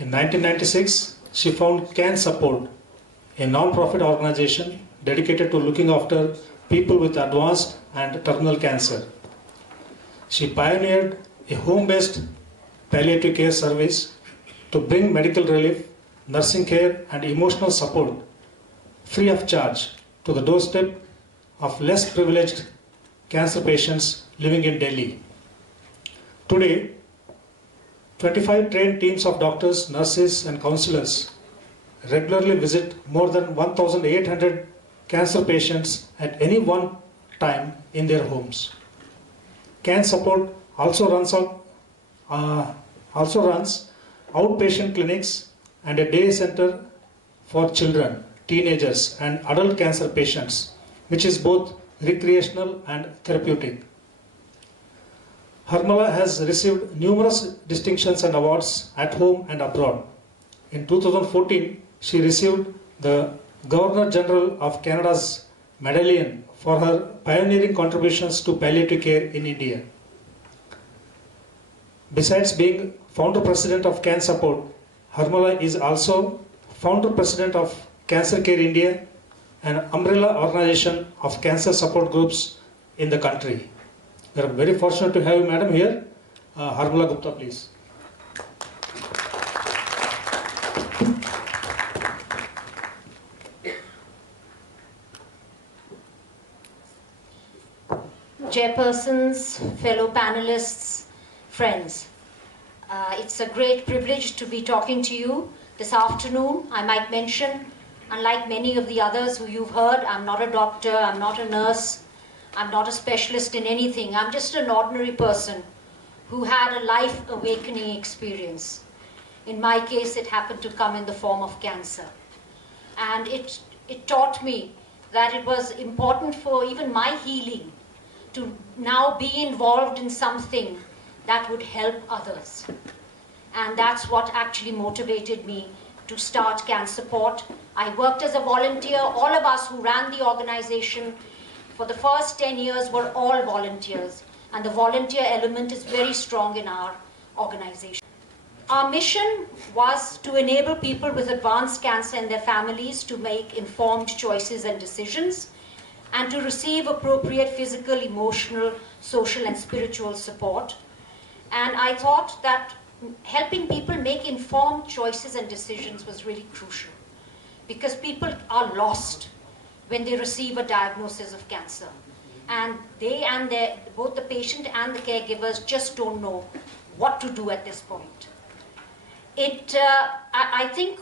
In 1996, she founded Can Support, a non-profit organization dedicated to looking after people with advanced and terminal cancer. She pioneered a home-based palliative care service to bring medical relief, nursing care and emotional support free of charge to the doorstep of less privileged cancer patients living in Delhi. Today, 25 trained teams of doctors, nurses and counselors regularly visit more than 1,800 cancer patients at any one time in their homes. Can Support also runs outpatient clinics and a day center for children, teenagers and adult cancer patients, which is both recreational and therapeutic. Harmala has received numerous distinctions and awards at home and abroad. In 2014, she received the Governor General of Canada's medallion for her pioneering contributions to palliative care in India. Besides being founder president of Can Support, Harmala is also founder president of Cancer Care India, an umbrella organization of cancer support groups in the country. We are very fortunate to have you, madam, here. Harmala Gupta, please. Chairpersons, fellow panelists, friends. It's a great privilege to be talking to you this afternoon. I might mention, unlike many of the others who you've heard, I'm not a doctor, I'm not a nurse, I'm not a specialist in anything. I'm just an ordinary person who had a life awakening experience. In my case, it happened to come in the form of cancer. And it taught me that it was important for even my healing to now be involved in something that would help others. And that's what actually motivated me to start Can Support. I worked as a volunteer. All of us who ran the organization for the first 10 years were all volunteers. And the volunteer element is very strong in our organization. Our mission was to enable people with advanced cancer and their families to make informed choices and decisions, and to receive appropriate physical, emotional, social, and spiritual support. And I thought that helping people make informed choices and decisions was really crucial, because people are lost when they receive a diagnosis of cancer. And they and both the patient and the caregivers just don't know what to do at this point. I think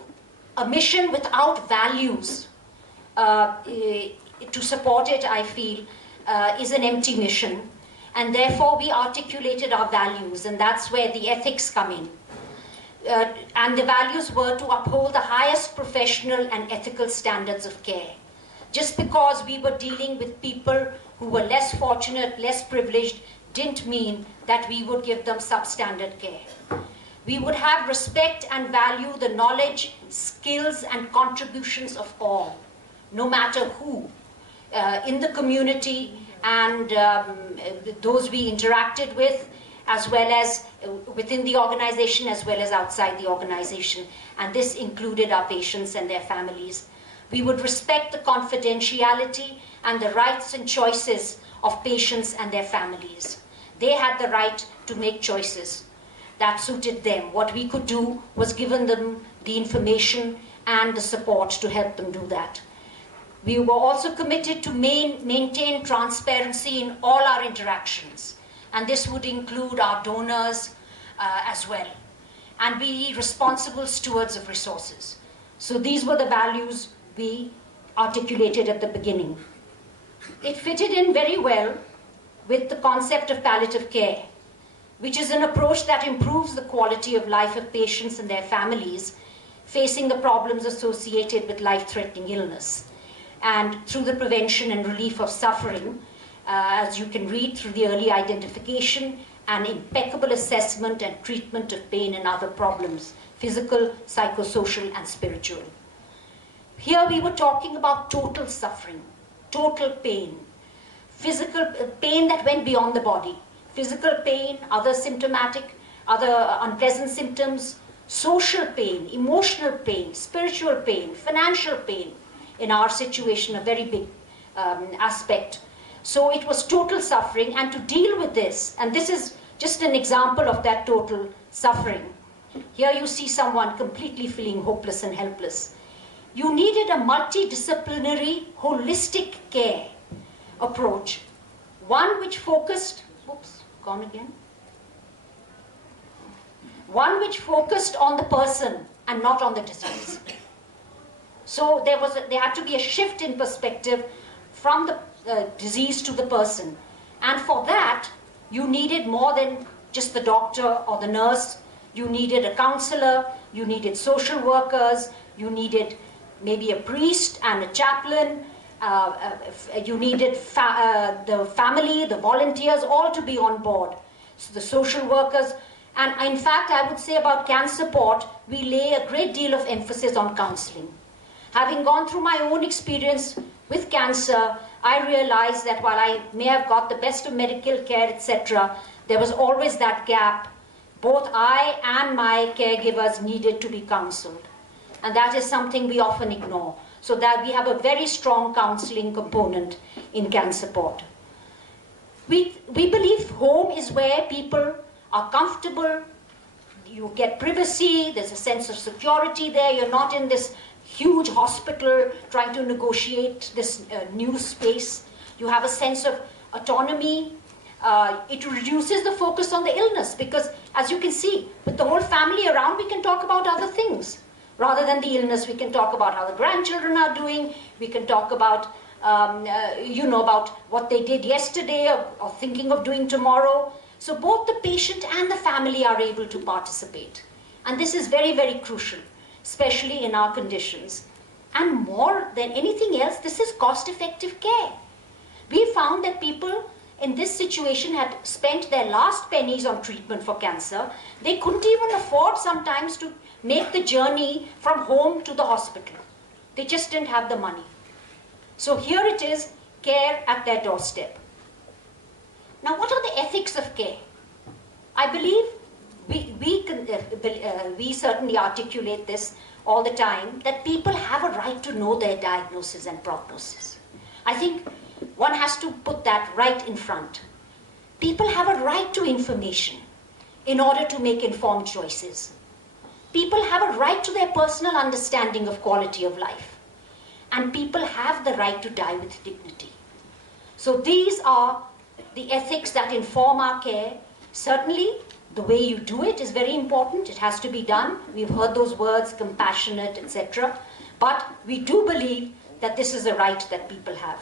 a mission without values to support it, I feel, is an empty mission. And therefore, we articulated our values, and that's where the ethics come in. And the values were to uphold the highest professional and ethical standards of care. Just because we were dealing with people who were less fortunate, less privileged, didn't mean that we would give them substandard care. We would have respect and value the knowledge, skills, and contributions of all, no matter who, in the community and those we interacted with, as well as within the organization, as well as outside the organization. And this included our patients and their families. We would respect the confidentiality and the rights and choices of patients and their families. They had the right to make choices that suited them. What we could do was given them the information and the support to help them do that. We were also committed to maintain transparency in all our interactions, and this would include our donors as well, and be responsible stewards of resources. So these were the values we articulated at the beginning. It fitted in very well with the concept of palliative care, which is an approach that improves the quality of life of patients and their families facing the problems associated with life-threatening illness, and through the prevention and relief of suffering, as you can read through the early identification and impeccable assessment and treatment of pain and other problems, physical, psychosocial, and spiritual. Here we were talking about total suffering, total pain, physical pain that went beyond the body, physical pain, other symptomatic, other unpleasant symptoms, social pain, emotional pain, spiritual pain, financial pain. In our situation, a very big aspect. So it was total suffering, and to deal with this, and this is just an example of that total suffering. Here you see someone completely feeling hopeless and helpless. You needed a multidisciplinary, holistic care approach, one which focused, one which focused on the person and not on the disease. So there had to be a shift in perspective from the disease to the person. And for that, you needed more than just the doctor or the nurse. You needed a counselor, you needed social workers, you needed maybe a priest and a chaplain, you needed the family, the volunteers, all to be on board. So the social workers, and in fact, I would say about cancer support, we lay a great deal of emphasis on counseling. Having gone through my own experience with cancer, I realized that while I may have got the best of medical care, etc., there was always that gap. Both I and my caregivers needed to be counseled. And that is something we often ignore. So that we have a very strong counseling component in cancer support. We believe home is where people are comfortable, you get privacy, there's a sense of security there, you're not in this huge hospital trying to negotiate this new space. You have a sense of autonomy. It reduces the focus on the illness because, as you can see, with the whole family around, we can talk about other things. Rather than the illness, we can talk about how the grandchildren are doing, we can talk about, about what they did yesterday or thinking of doing tomorrow. So both the patient and the family are able to participate. And this is very, very crucial, especially in our conditions. And more than anything else, this is cost-effective care. We found that people in this situation had spent their last pennies on treatment for cancer. They couldn't even afford sometimes to make the journey from home to the hospital. They just didn't have the money. So here it is, care at their doorstep. Now, what are the ethics of care? I believe we certainly articulate this all the time, that people have a right to know their diagnosis and prognosis. I think one has to put that right in front. People have a right to information in order to make informed choices. People have a right to their personal understanding of quality of life. And people have the right to die with dignity. So these are the ethics that inform our care. Certainly, the way you do it is very important. It has to be done. We've heard those words, compassionate, etc. But we do believe that this is a right that people have.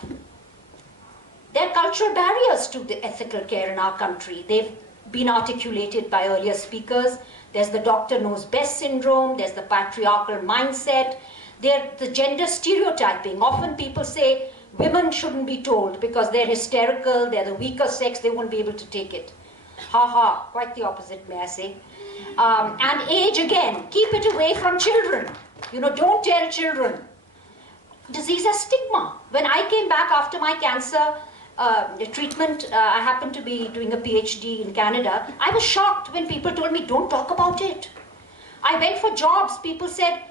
There are cultural barriers to the ethical care in our country. They've been articulated by earlier speakers. There's the doctor knows best syndrome. There's the patriarchal mindset. There's the gender stereotyping. Often people say women shouldn't be told because they're hysterical, they're the weaker sex, they won't be able to take it. Ha ha, quite the opposite, may I say. And age again, keep it away from children. Don't tell children. Disease has stigma. When I came back after my cancer treatment, I happened to be doing a PhD in Canada. I was shocked when people told me, don't talk about it. I went for jobs. People said,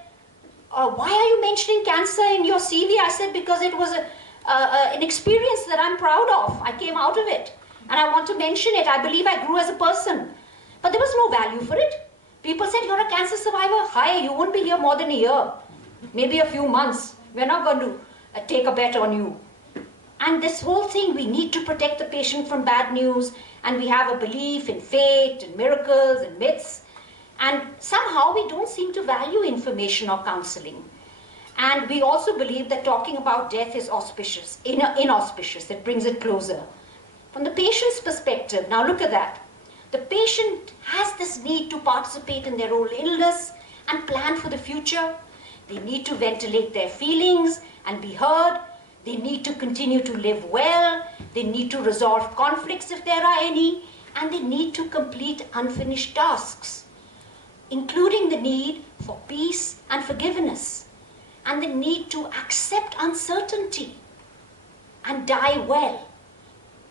why are you mentioning cancer in your CV? I said, because it was an experience that I'm proud of. I came out of it. And I want to mention it. I believe I grew as a person. But there was no value for it. People said, you're a cancer survivor. Hi, you won't be here more than a year. Maybe a few months. We're not going to take a bet on you. And this whole thing, we need to protect the patient from bad news. And we have a belief in fate and miracles and myths. And somehow we don't seem to value information or counseling. And we also believe that talking about death is auspicious, inauspicious. It brings it closer. From the patient's perspective, now look at that. The patient has this need to participate in their own illness and plan for the future. They need to ventilate their feelings and be heard. They need to continue to live well they need to resolve conflicts if there are any, and they need to complete unfinished tasks, including the need for peace and forgiveness, and the need to accept uncertainty and die well.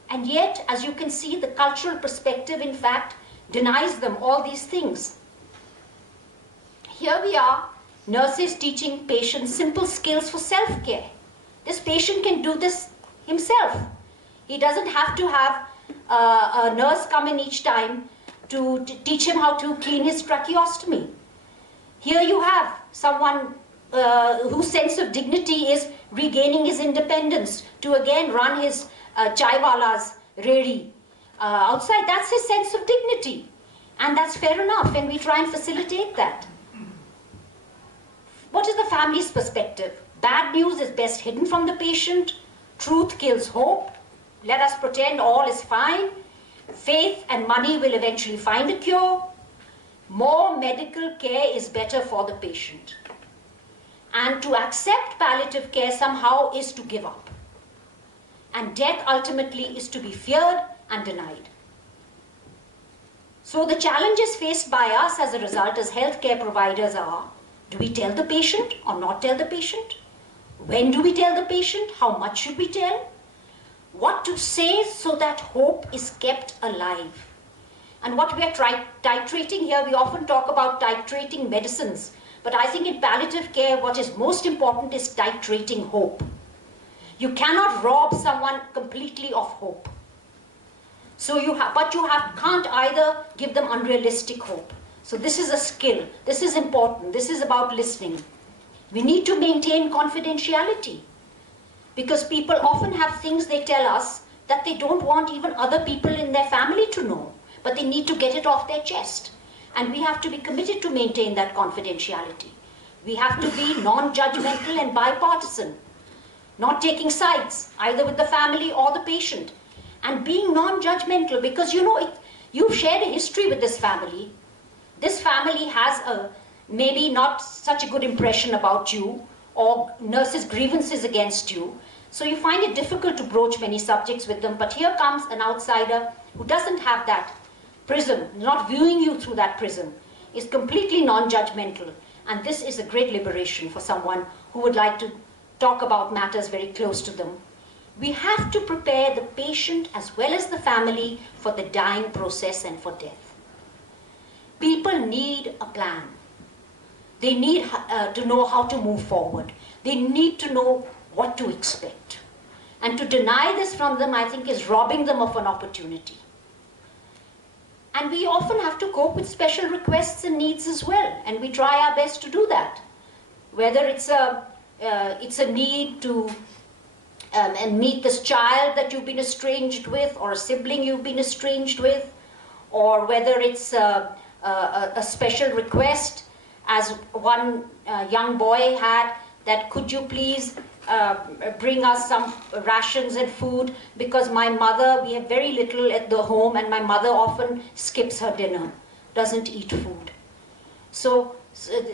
And yet, as you can see, the cultural perspective, in fact, denies them all these things. Here we are, nurses teaching patients simple skills for self-care. This patient can do this himself. He doesn't have to have a nurse come in each time to teach him how to clean his tracheostomy. Here you have someone whose sense of dignity is regaining his independence to again run his chaiwala's redi outside. That's his sense of dignity, and that's fair enough, and we try and facilitate that. What is the family's perspective? Bad news is best hidden from the patient. Truth kills hope. Let us pretend all is fine. Faith and money will eventually find a cure. More medical care is better for the patient. And to accept palliative care somehow is to give up. And death ultimately is to be feared and denied. So the challenges faced by us as a result as healthcare providers are, do we tell the patient or not tell the patient? When do we tell the patient? How much should we tell? What to say so that hope is kept alive? And what we are titrating here, we often talk about titrating medicines, but I think in palliative care what is most important is titrating hope. You cannot rob someone completely of hope. So can't either give them unrealistic hope. So this is a skill. This is important. This is about listening. We need to maintain confidentiality, because people often have things they tell us that they don't want even other people in their family to know, but they need to get it off their chest. And we have to be committed to maintain that confidentiality. We have to be non-judgmental and bipartisan, not taking sides, either with the family or the patient, and being non-judgmental, because you've shared a history with this family. This family has maybe not such a good impression about you, or nurses' grievances against you. So you find it difficult to broach many subjects with them. But here comes an outsider who doesn't have that prism, not viewing you through that prism, is completely non-judgmental. And this is a great liberation for someone who would like to talk about matters very close to them. We have to prepare the patient as well as the family for the dying process and for death. People need a plan. They need to know how to move forward. They need to know what to expect. And to deny this from them, I think, is robbing them of an opportunity. And we often have to cope with special requests and needs as well, and we try our best to do that. Whether it's a need to and meet this child that you've been estranged with, or a sibling you've been estranged with, or whether it's a special request, as one young boy had, that could you please bring us some rations and food, because my mother, we have very little at the home, and my mother often skips her dinner, doesn't eat food. So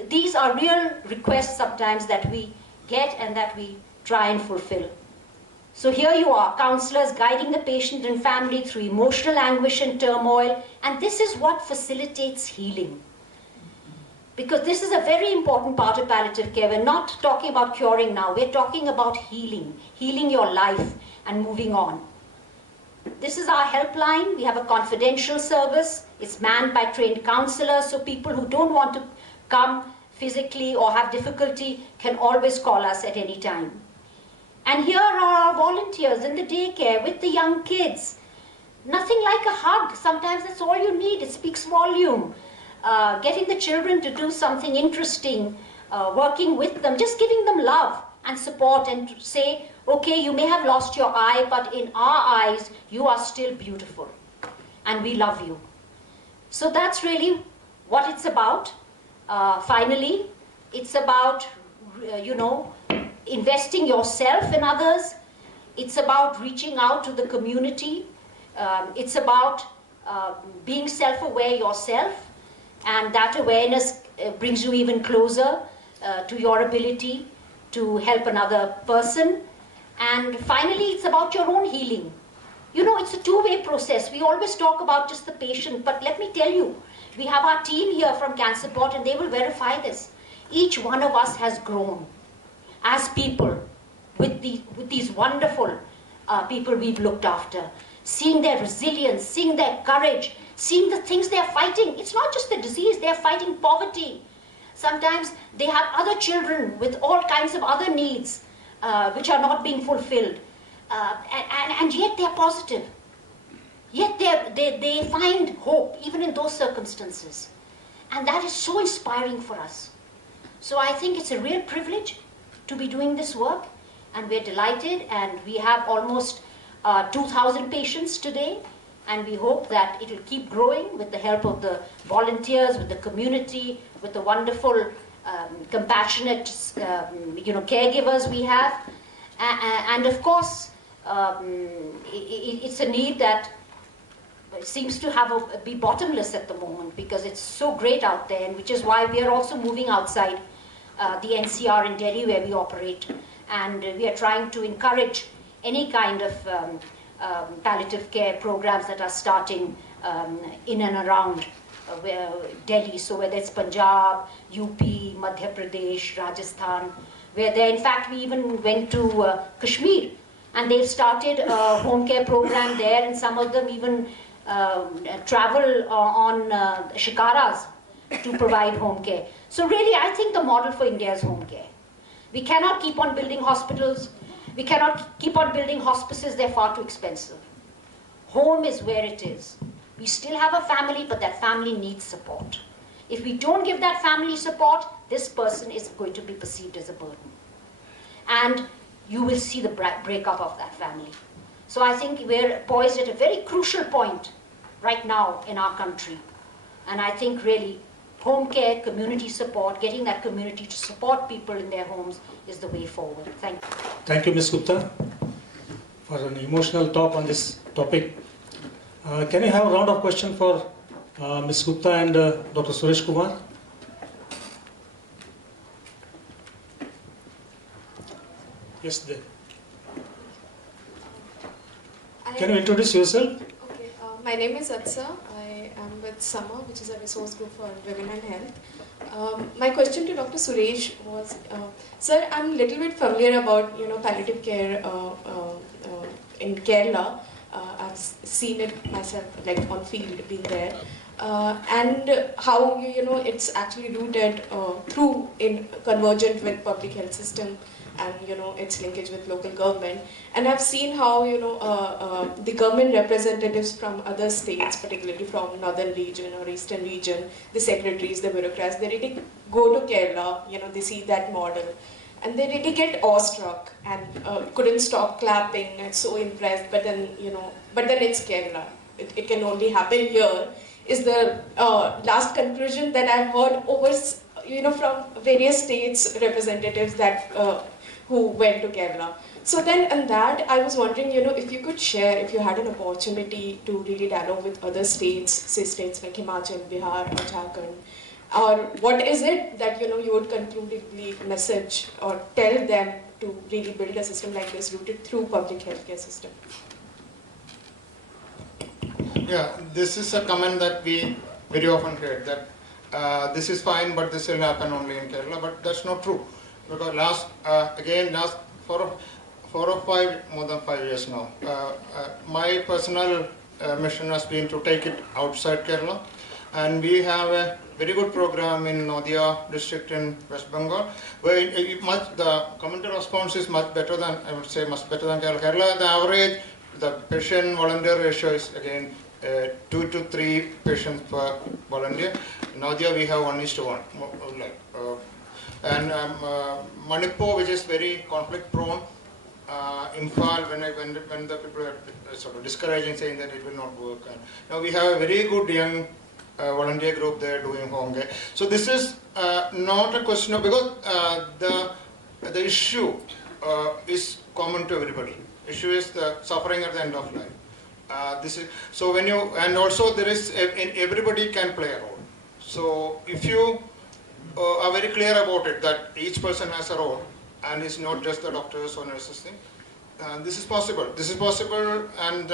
these are real requests sometimes that we get and that we try and fulfill. So here you are, counselors guiding the patient and family through emotional anguish and turmoil, and this is what facilitates healing. Because this is a very important part of palliative care. We're not talking about curing now, we're talking about healing your life and moving on. This is our helpline. We have a confidential service. It's manned by trained counselors, so people who don't want to come physically or have difficulty can always call us at any time. And here are our volunteers in the daycare with the young kids. Nothing like a hug. Sometimes that's all you need. It speaks volume. Getting the children to do something interesting, working with them, just giving them love and support, and to say, okay, you may have lost your eye, but in our eyes, you are still beautiful, and we love you. So that's really what it's about. Finally, it's about, investing yourself in others. It's about reaching out to the community. It's about being self-aware yourself, and that awareness brings you even closer to your ability to help another person. And finally, it's about your own healing. You know, it's a two-way process. We always talk about just the patient, but let me tell you, we have our team here from CancerPort and they will verify this. Each one of us has grown as people with these wonderful people we've looked after, seeing their resilience, seeing their courage, seeing the things they're fighting. It's not just the disease, they're fighting poverty. Sometimes they have other children with all kinds of other needs which are not being fulfilled. And yet they're positive. Yet they find hope even in those circumstances. And that is so inspiring for us. So I think it's a real privilege to be doing this work. And we're delighted, and we have almost 2,000 patients today. And we hope that it will keep growing with the help of the volunteers, with the community, with the wonderful, compassionate, caregivers we have. And of course, it's a need that seems to be bottomless at the moment because it's so great out there, and which is why we are also moving outside the NCR in Delhi where we operate. And we are trying to encourage any kind of palliative care programs that are starting in and around Delhi. So whether it's Punjab, UP, Madhya Pradesh, Rajasthan, where there, in fact, we even went to Kashmir, and they've started a home care program there, and some of them even travel on shikaras to provide home care. So really, I think the model for India is home care. We cannot keep on building hospitals. We cannot keep on building hospices. They're far too expensive. Home is where it is. We still have a family, but that family needs support. If we don't give that family support, this person is going to be perceived as a burden. And you will see the breakup of that family. So I think we're poised at a very crucial point right now in our country. And I think really home care, community support, getting that community to support people in their homes is the way forward. Thank you. Thank you, Ms. Gupta, for an emotional talk on this topic. Can you have a round of questions for Ms. Gupta and Dr. Suresh Kumar? Yes, there. Can you introduce yourself? Okay, my name is Atsa. I am with Summer, which is a resource group for women and health. My question to Dr. Suresh was, sir, I'm a little bit familiar about palliative care in Kerala. I've seen it myself, like on field, being there, and how it's actually rooted through in convergent with public health system, and its linkage with local government. And I've seen how the government representatives from other states, particularly from northern region or eastern region, the secretaries, the bureaucrats, they really go to Kerala. They see that model, and they really get awestruck and couldn't stop clapping and so impressed. But then it's Kerala. It can only happen here. Is the last conclusion that I've heard over from various states representatives that who went to Kerala. So then on that, I was wondering, if you could share, if you had an opportunity to really dialogue with other states, say states like Himachal, Bihar, or Jharkhand, or what is it that you would conclusively message or tell them to really build a system like this rooted through public healthcare system? Yeah, this is a comment that we very often hear, that this is fine, but this will happen only in Kerala, but that's not true. Because last more than 5 years now, my personal mission has been to take it outside Kerala, and we have a very good program in Nadia district in West Bengal, where the community response is much better than, I would say, much better than Kerala. Kerala, the average, the patient-volunteer ratio is again 2 to 3 patients per volunteer. In Nadia, we have 1:1. And Manipur, which is very conflict-prone, Imphal, when the people are sort of discouraging, saying that it will not work. And now we have a very good young volunteer group there doing home care. So this is not a question of, because the issue is common to everybody. Issue is the suffering at the end of life. This is so when you, and also there is everybody can play a role. So if you are very clear about it, that each person has a role, and it's not just the doctors or nurses thing, this is possible. This is possible, and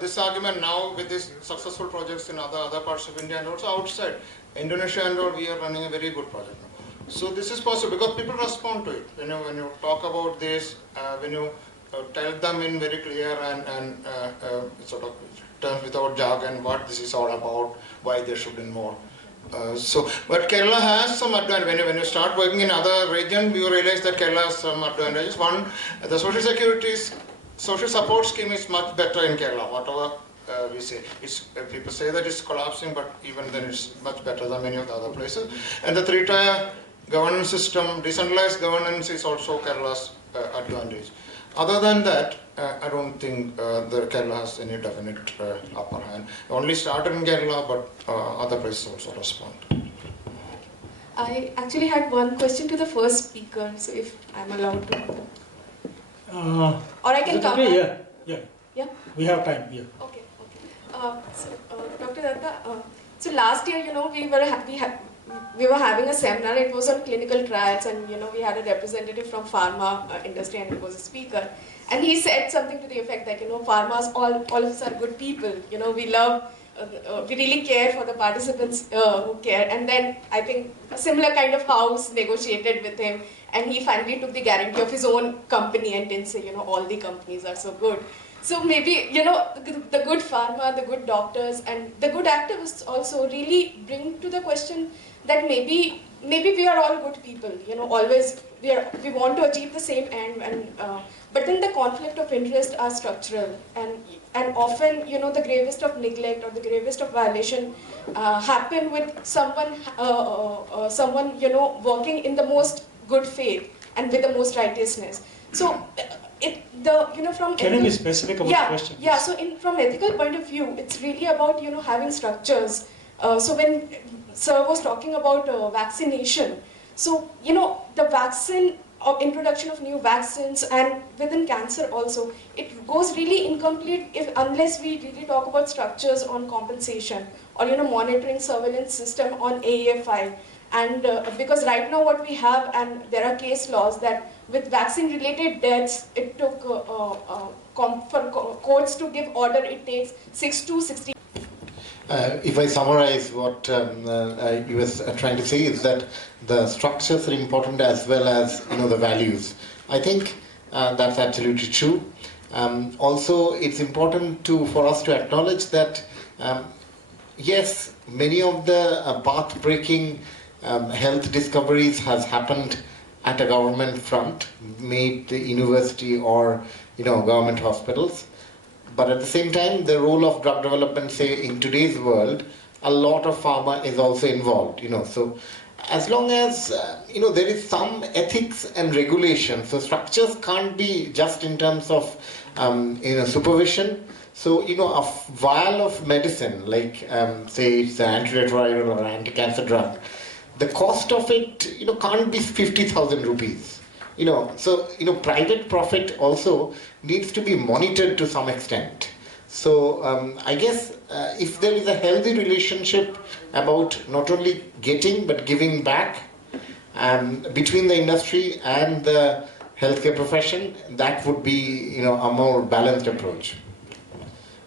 this argument now with these successful projects in other parts of India and also outside Indonesia and all, we are running a very good project now. So this is possible because people respond to it. When you talk about this, when you tell them in very clear and sort of terms without jargon what this is all about, why they should involve. But Kerala has some advantage. When you start working in other regions, you realize that Kerala has some advantages. One, the social support scheme is much better in Kerala. Whatever we say, people say that it's collapsing, but even then it's much better than many of the other places. And the three-tier governance system, decentralized governance, is also Kerala's advantage. Other than that, I don't think the Kerala has any definite upper hand. Only started in Kerala, but other places also respond. I actually had one question to the first speaker, so if I'm allowed to. Or I can come back. Yeah. We have time. Yeah. Okay. Dr. Datta, so last year, we were having a seminar. It was on clinical trials, and we had a representative from pharma industry, and he was a speaker. And he said something to the effect that pharmas, all of us are good people. We love, we really care for the participants who care. And then I think a similar kind of house negotiated with him, and he finally took the guarantee of his own company and didn't say all the companies are so good. So maybe the good pharma, the good doctors, and the good activists also really bring to the question that maybe we are all good people. Always we want to achieve the same end, but then the conflict of interest are structural, and often the gravest of neglect or the gravest of violation happen with someone working in the most good faith and with the most righteousness. So from can you be specific about the question? Yeah. So from ethical point of view, it's really about having structures. So when Sir was talking about vaccination, so the vaccine or introduction of new vaccines, and within cancer also, it goes really incomplete unless we really talk about structures on compensation or monitoring surveillance system on AEFI. And because right now what we have, and there are case laws that with vaccine-related deaths, it took for courts to give order, it takes 6 to 16. If I summarize what you was trying to say is that the structures are important as well as the values. I think that's absolutely true. Also, it's important for us to acknowledge that yes, many of the path-breaking health discoveries has happened at a government front, made the university or government hospitals. But at the same time, the role of drug development, say in today's world, a lot of pharma is also involved. So as long as there is some ethics and regulation, so structures can't be just in terms of supervision. So a vial of medicine, like say it's an antiretroviral or an anti-cancer drug, the cost of it can't be 50,000 rupees. So private profit also needs to be monitored to some extent. So I guess if there is a healthy relationship about not only getting but giving back between the industry and the healthcare profession, that would be a more balanced approach.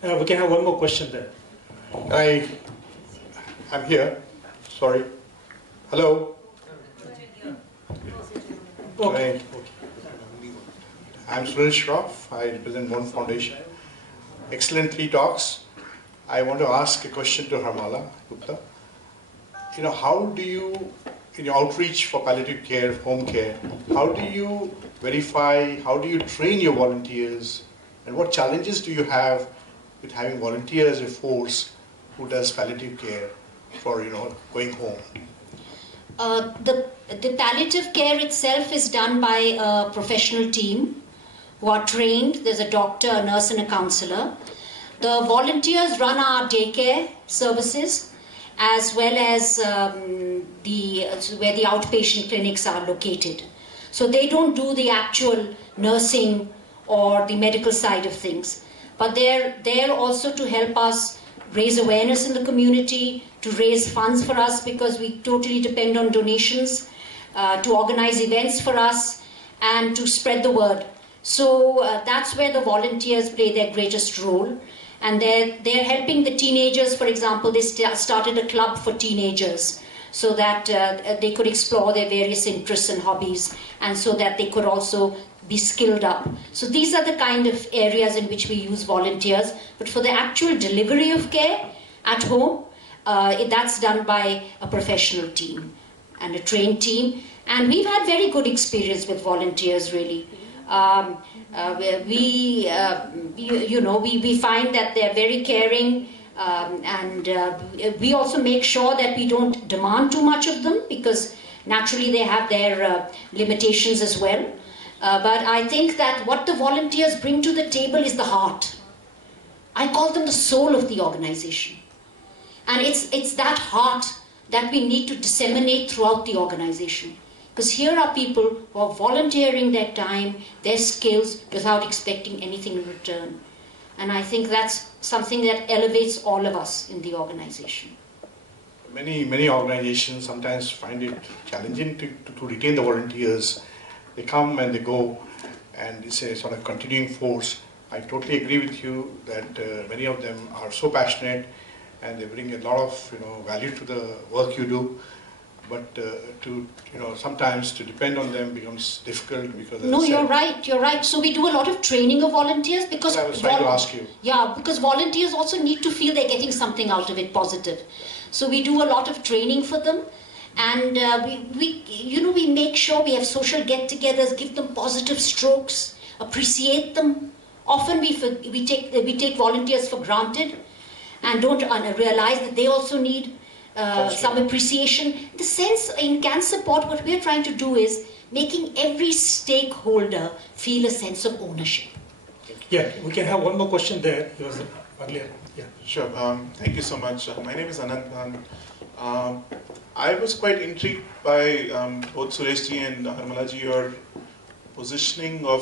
We can have one more question there. I'm here. Sorry. Hello. Okay. I'm Sunil Shroff. I represent One Foundation. Excellent 3 talks. I want to ask a question to Harmala Gupta. How do you, in your outreach for palliative care, home care, how do you verify, how do you train your volunteers, and what challenges do you have with having volunteers as a force who does palliative care for, going home? The palliative care itself is done by a professional team who are trained. There's a doctor, a nurse, and a counselor. The volunteers run our daycare services as well as where the outpatient clinics are located. So they don't do the actual nursing or the medical side of things. But they're there also to help us raise awareness in the community, to raise funds for us because we totally depend on donations, to organize events for us, and to spread the word. So that's where the volunteers play their greatest role. And they're helping the teenagers. For example, they started a club for teenagers so that they could explore their various interests and hobbies, and so that they could also be skilled up. So these are the kind of areas in which we use volunteers. But for the actual delivery of care at home, that's done by a professional team and a trained team. And we've had very good experience with volunteers, really. We find that they're very caring, and we also make sure that we don't demand too much of them, because naturally they have their limitations as well. But I think that what the volunteers bring to the table is the heart. I call them the soul of the organization. And it's that heart that we need to disseminate throughout the organization. Because here are people who are volunteering their time, their skills, without expecting anything in return. And I think that's something that elevates all of us in the organization. Many organizations sometimes find it challenging to retain the volunteers. They come and they go, and it's a sort of continuing force. I totally agree with you that many of them are so passionate, and they bring a lot of value to the work you do. But sometimes to depend on them becomes difficult because. No, you're right. So we do a lot of training of volunteers, because I was trying to ask you. Yeah, because volunteers also need to feel they're getting something out of it positive. So we do a lot of training for them, and we make sure we have social get-togethers, give them positive strokes, appreciate them. Often we take volunteers for granted, and don't realize that they also need some appreciation. The sense in Can Support, what we're trying to do is making every stakeholder feel a sense of ownership. Yeah, we can have one more question there. He was earlier. Yeah. Sure. Thank you so much. My name is Anant. I was quite intrigued by both Sureshji and Harmalaji, your positioning of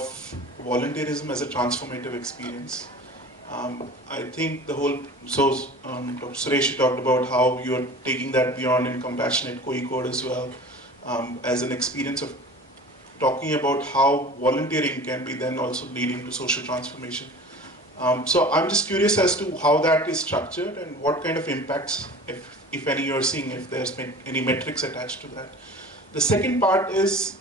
volunteerism as a transformative experience. I think Dr. Suresh, you talked about how you're taking that beyond in compassionate co-code as well, as an experience of talking about how volunteering can be then also leading to social transformation. So I'm just curious as to how that is structured and what kind of impacts, if any, you're seeing, if there's any metrics attached to that. The second part is,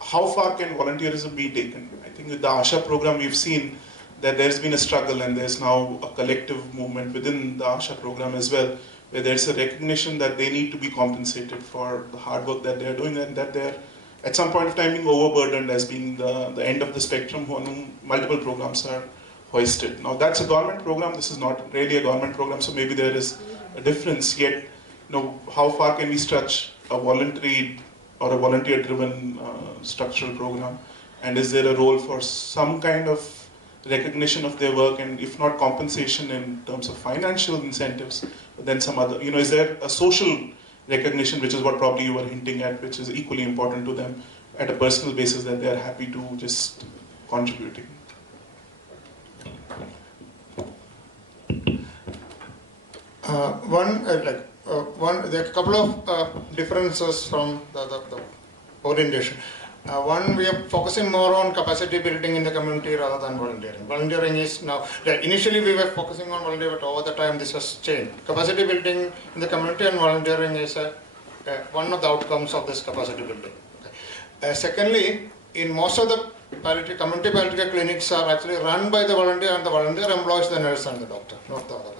how far can volunteerism be taken? I think with the ASHA program, we've seen that there's been a struggle, and there's now a collective movement within the ASHA program as well, where there's a recognition that they need to be compensated for the hard work that they're doing, and that they're at some point of time being overburdened as being the end of the spectrum when multiple programs are hoisted. Now that's a government program, this is not really a government program, so maybe there is a difference, yet how far can we stretch a voluntary or a volunteer-driven structural program, and is there a role for some kind of recognition of their work, and if not compensation in terms of financial incentives, but then some other, is there a social recognition, which is what probably you were hinting at, which is equally important to them at a personal basis, that they are happy to just contributing? There are a couple of differences from the orientation. One, we are focusing more on capacity building in the community rather than volunteering. Volunteering is now, initially we were focusing on volunteering, but over the time this has changed. Capacity building in the community and volunteering is one of the outcomes of this capacity building. Okay. Secondly, in most of the community palliative care clinics are actually run by the volunteer, and the volunteer employs the nurse and the doctor, not the other way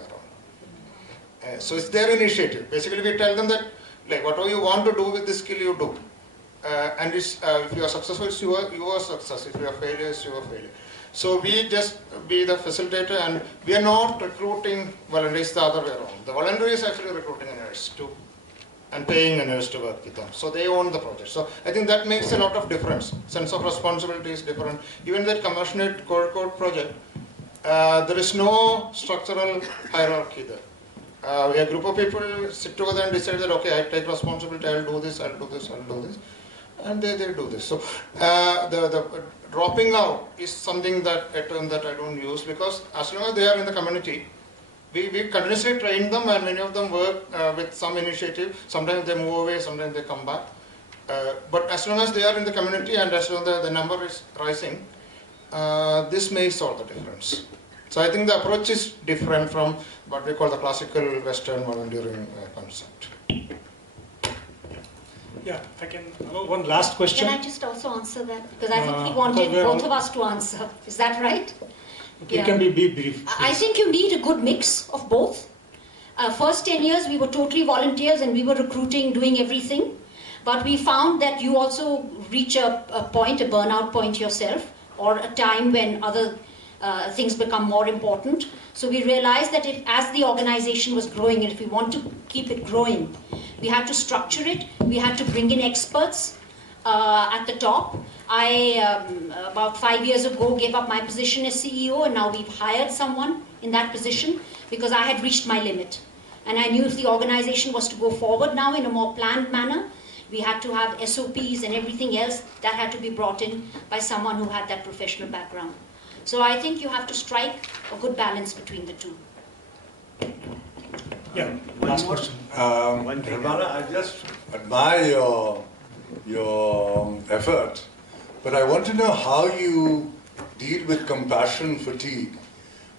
around. So it's their initiative. Basically we tell them that whatever you want to do with this skill, you do. And if you are successful, it's your success. If you are failure, it's your failure. So we just be the facilitator, and we are not recruiting volunteers the other way around. The volunteer is actually recruiting a nurse too, and paying a nurse to work with them. So they own the project. So I think that makes a lot of difference. Sense of responsibility is different. Even that compassionate code project, there is no structural hierarchy there. A group of people sit together and decide that, okay, I take responsibility, I'll do this, I'll do this, I'll do this. And they do this. So the dropping out is something a term that I don't use, because as long as they are in the community, we continuously train them, and many of them work with some initiative. Sometimes they move away, sometimes they come back. But as long as they are in the community, and as long as the number is rising, this may solve the difference. So I think the approach is different from what we call the classical Western volunteering concept. Yeah, I can one last question. Can I just also answer that? Because I think he wanted both of us to answer. Is that right? You can be brief. I think you need a good mix of both. First 10 years we were totally volunteers and we were recruiting, doing everything. But we found that you also reach a point, a burnout point yourself, or a time when other things become more important. So we realized that as the organization was growing, and if we want to keep it growing, we had to structure it, we had to bring in experts at the top. I, about 5 years ago, gave up my position as CEO, and now we've hired someone in that position because I had reached my limit. And I knew if the organization was to go forward now in a more planned manner, we had to have SOPs and everything else that had to be brought in by someone who had that professional background. So I think you have to strike a good balance between the two. Yeah, last question. Nirvana, I just admire your effort, but I want to know how you deal with compassion fatigue.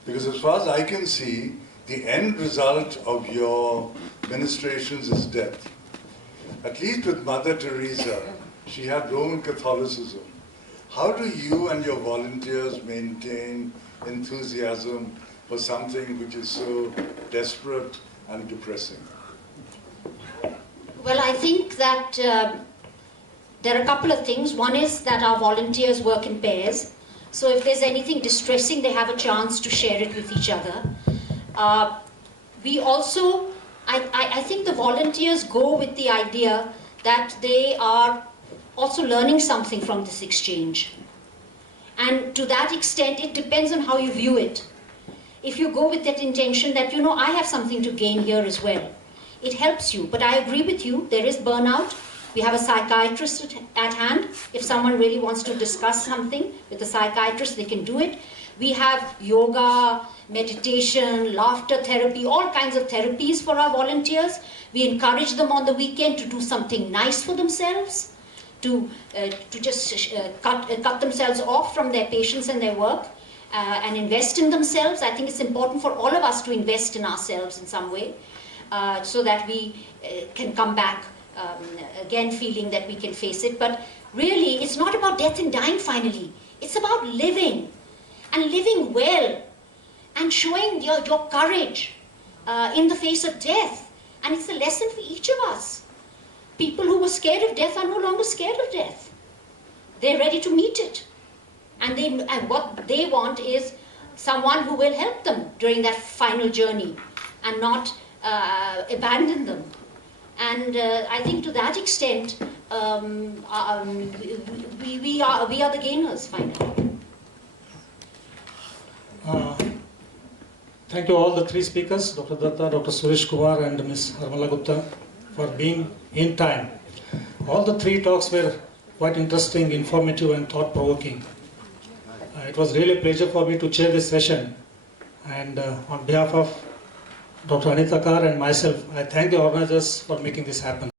Because as far as I can see, the end result of your ministrations is death. At least with Mother Teresa, she had Roman Catholicism. How do you and your volunteers maintain enthusiasm for something which is so desperate and depressing? Well, I think that there are a couple of things. One is that our volunteers work in pairs. So if there's anything distressing, they have a chance to share it with each other. We also, I think the volunteers go with the idea that they are also learning something from this exchange. And to that extent, it depends on how you view it. If you go with that intention that, you know, I have something to gain here as well, it helps you. But I agree with you, there is burnout. We have a psychiatrist at hand. If someone really wants to discuss something with a psychiatrist, they can do it. We have yoga, meditation, laughter therapy, all kinds of therapies for our volunteers. We encourage them on the weekend to do something nice for themselves, to just cut themselves off from their patients and their work and invest in themselves. I think it's important for all of us to invest in ourselves in some way so that we can come back again feeling that we can face it. But really, it's not about death and dying finally. It's about living and living well and showing your courage in the face of death. And it's a lesson for each of us. People who were scared of death are no longer scared of death. They're ready to meet it. And what they want is someone who will help them during that final journey and not abandon them. And I think to that extent, we are the gainers finally. Thank you all the three speakers, Dr. Datta, Dr. Suresh Kumar and Ms. Harmala Gupta, for being in time. All the three talks were quite interesting, informative and thought-provoking. It was really a pleasure for me to chair this session. And on behalf of Dr. Anita Kar and myself, I thank the organizers for making this happen.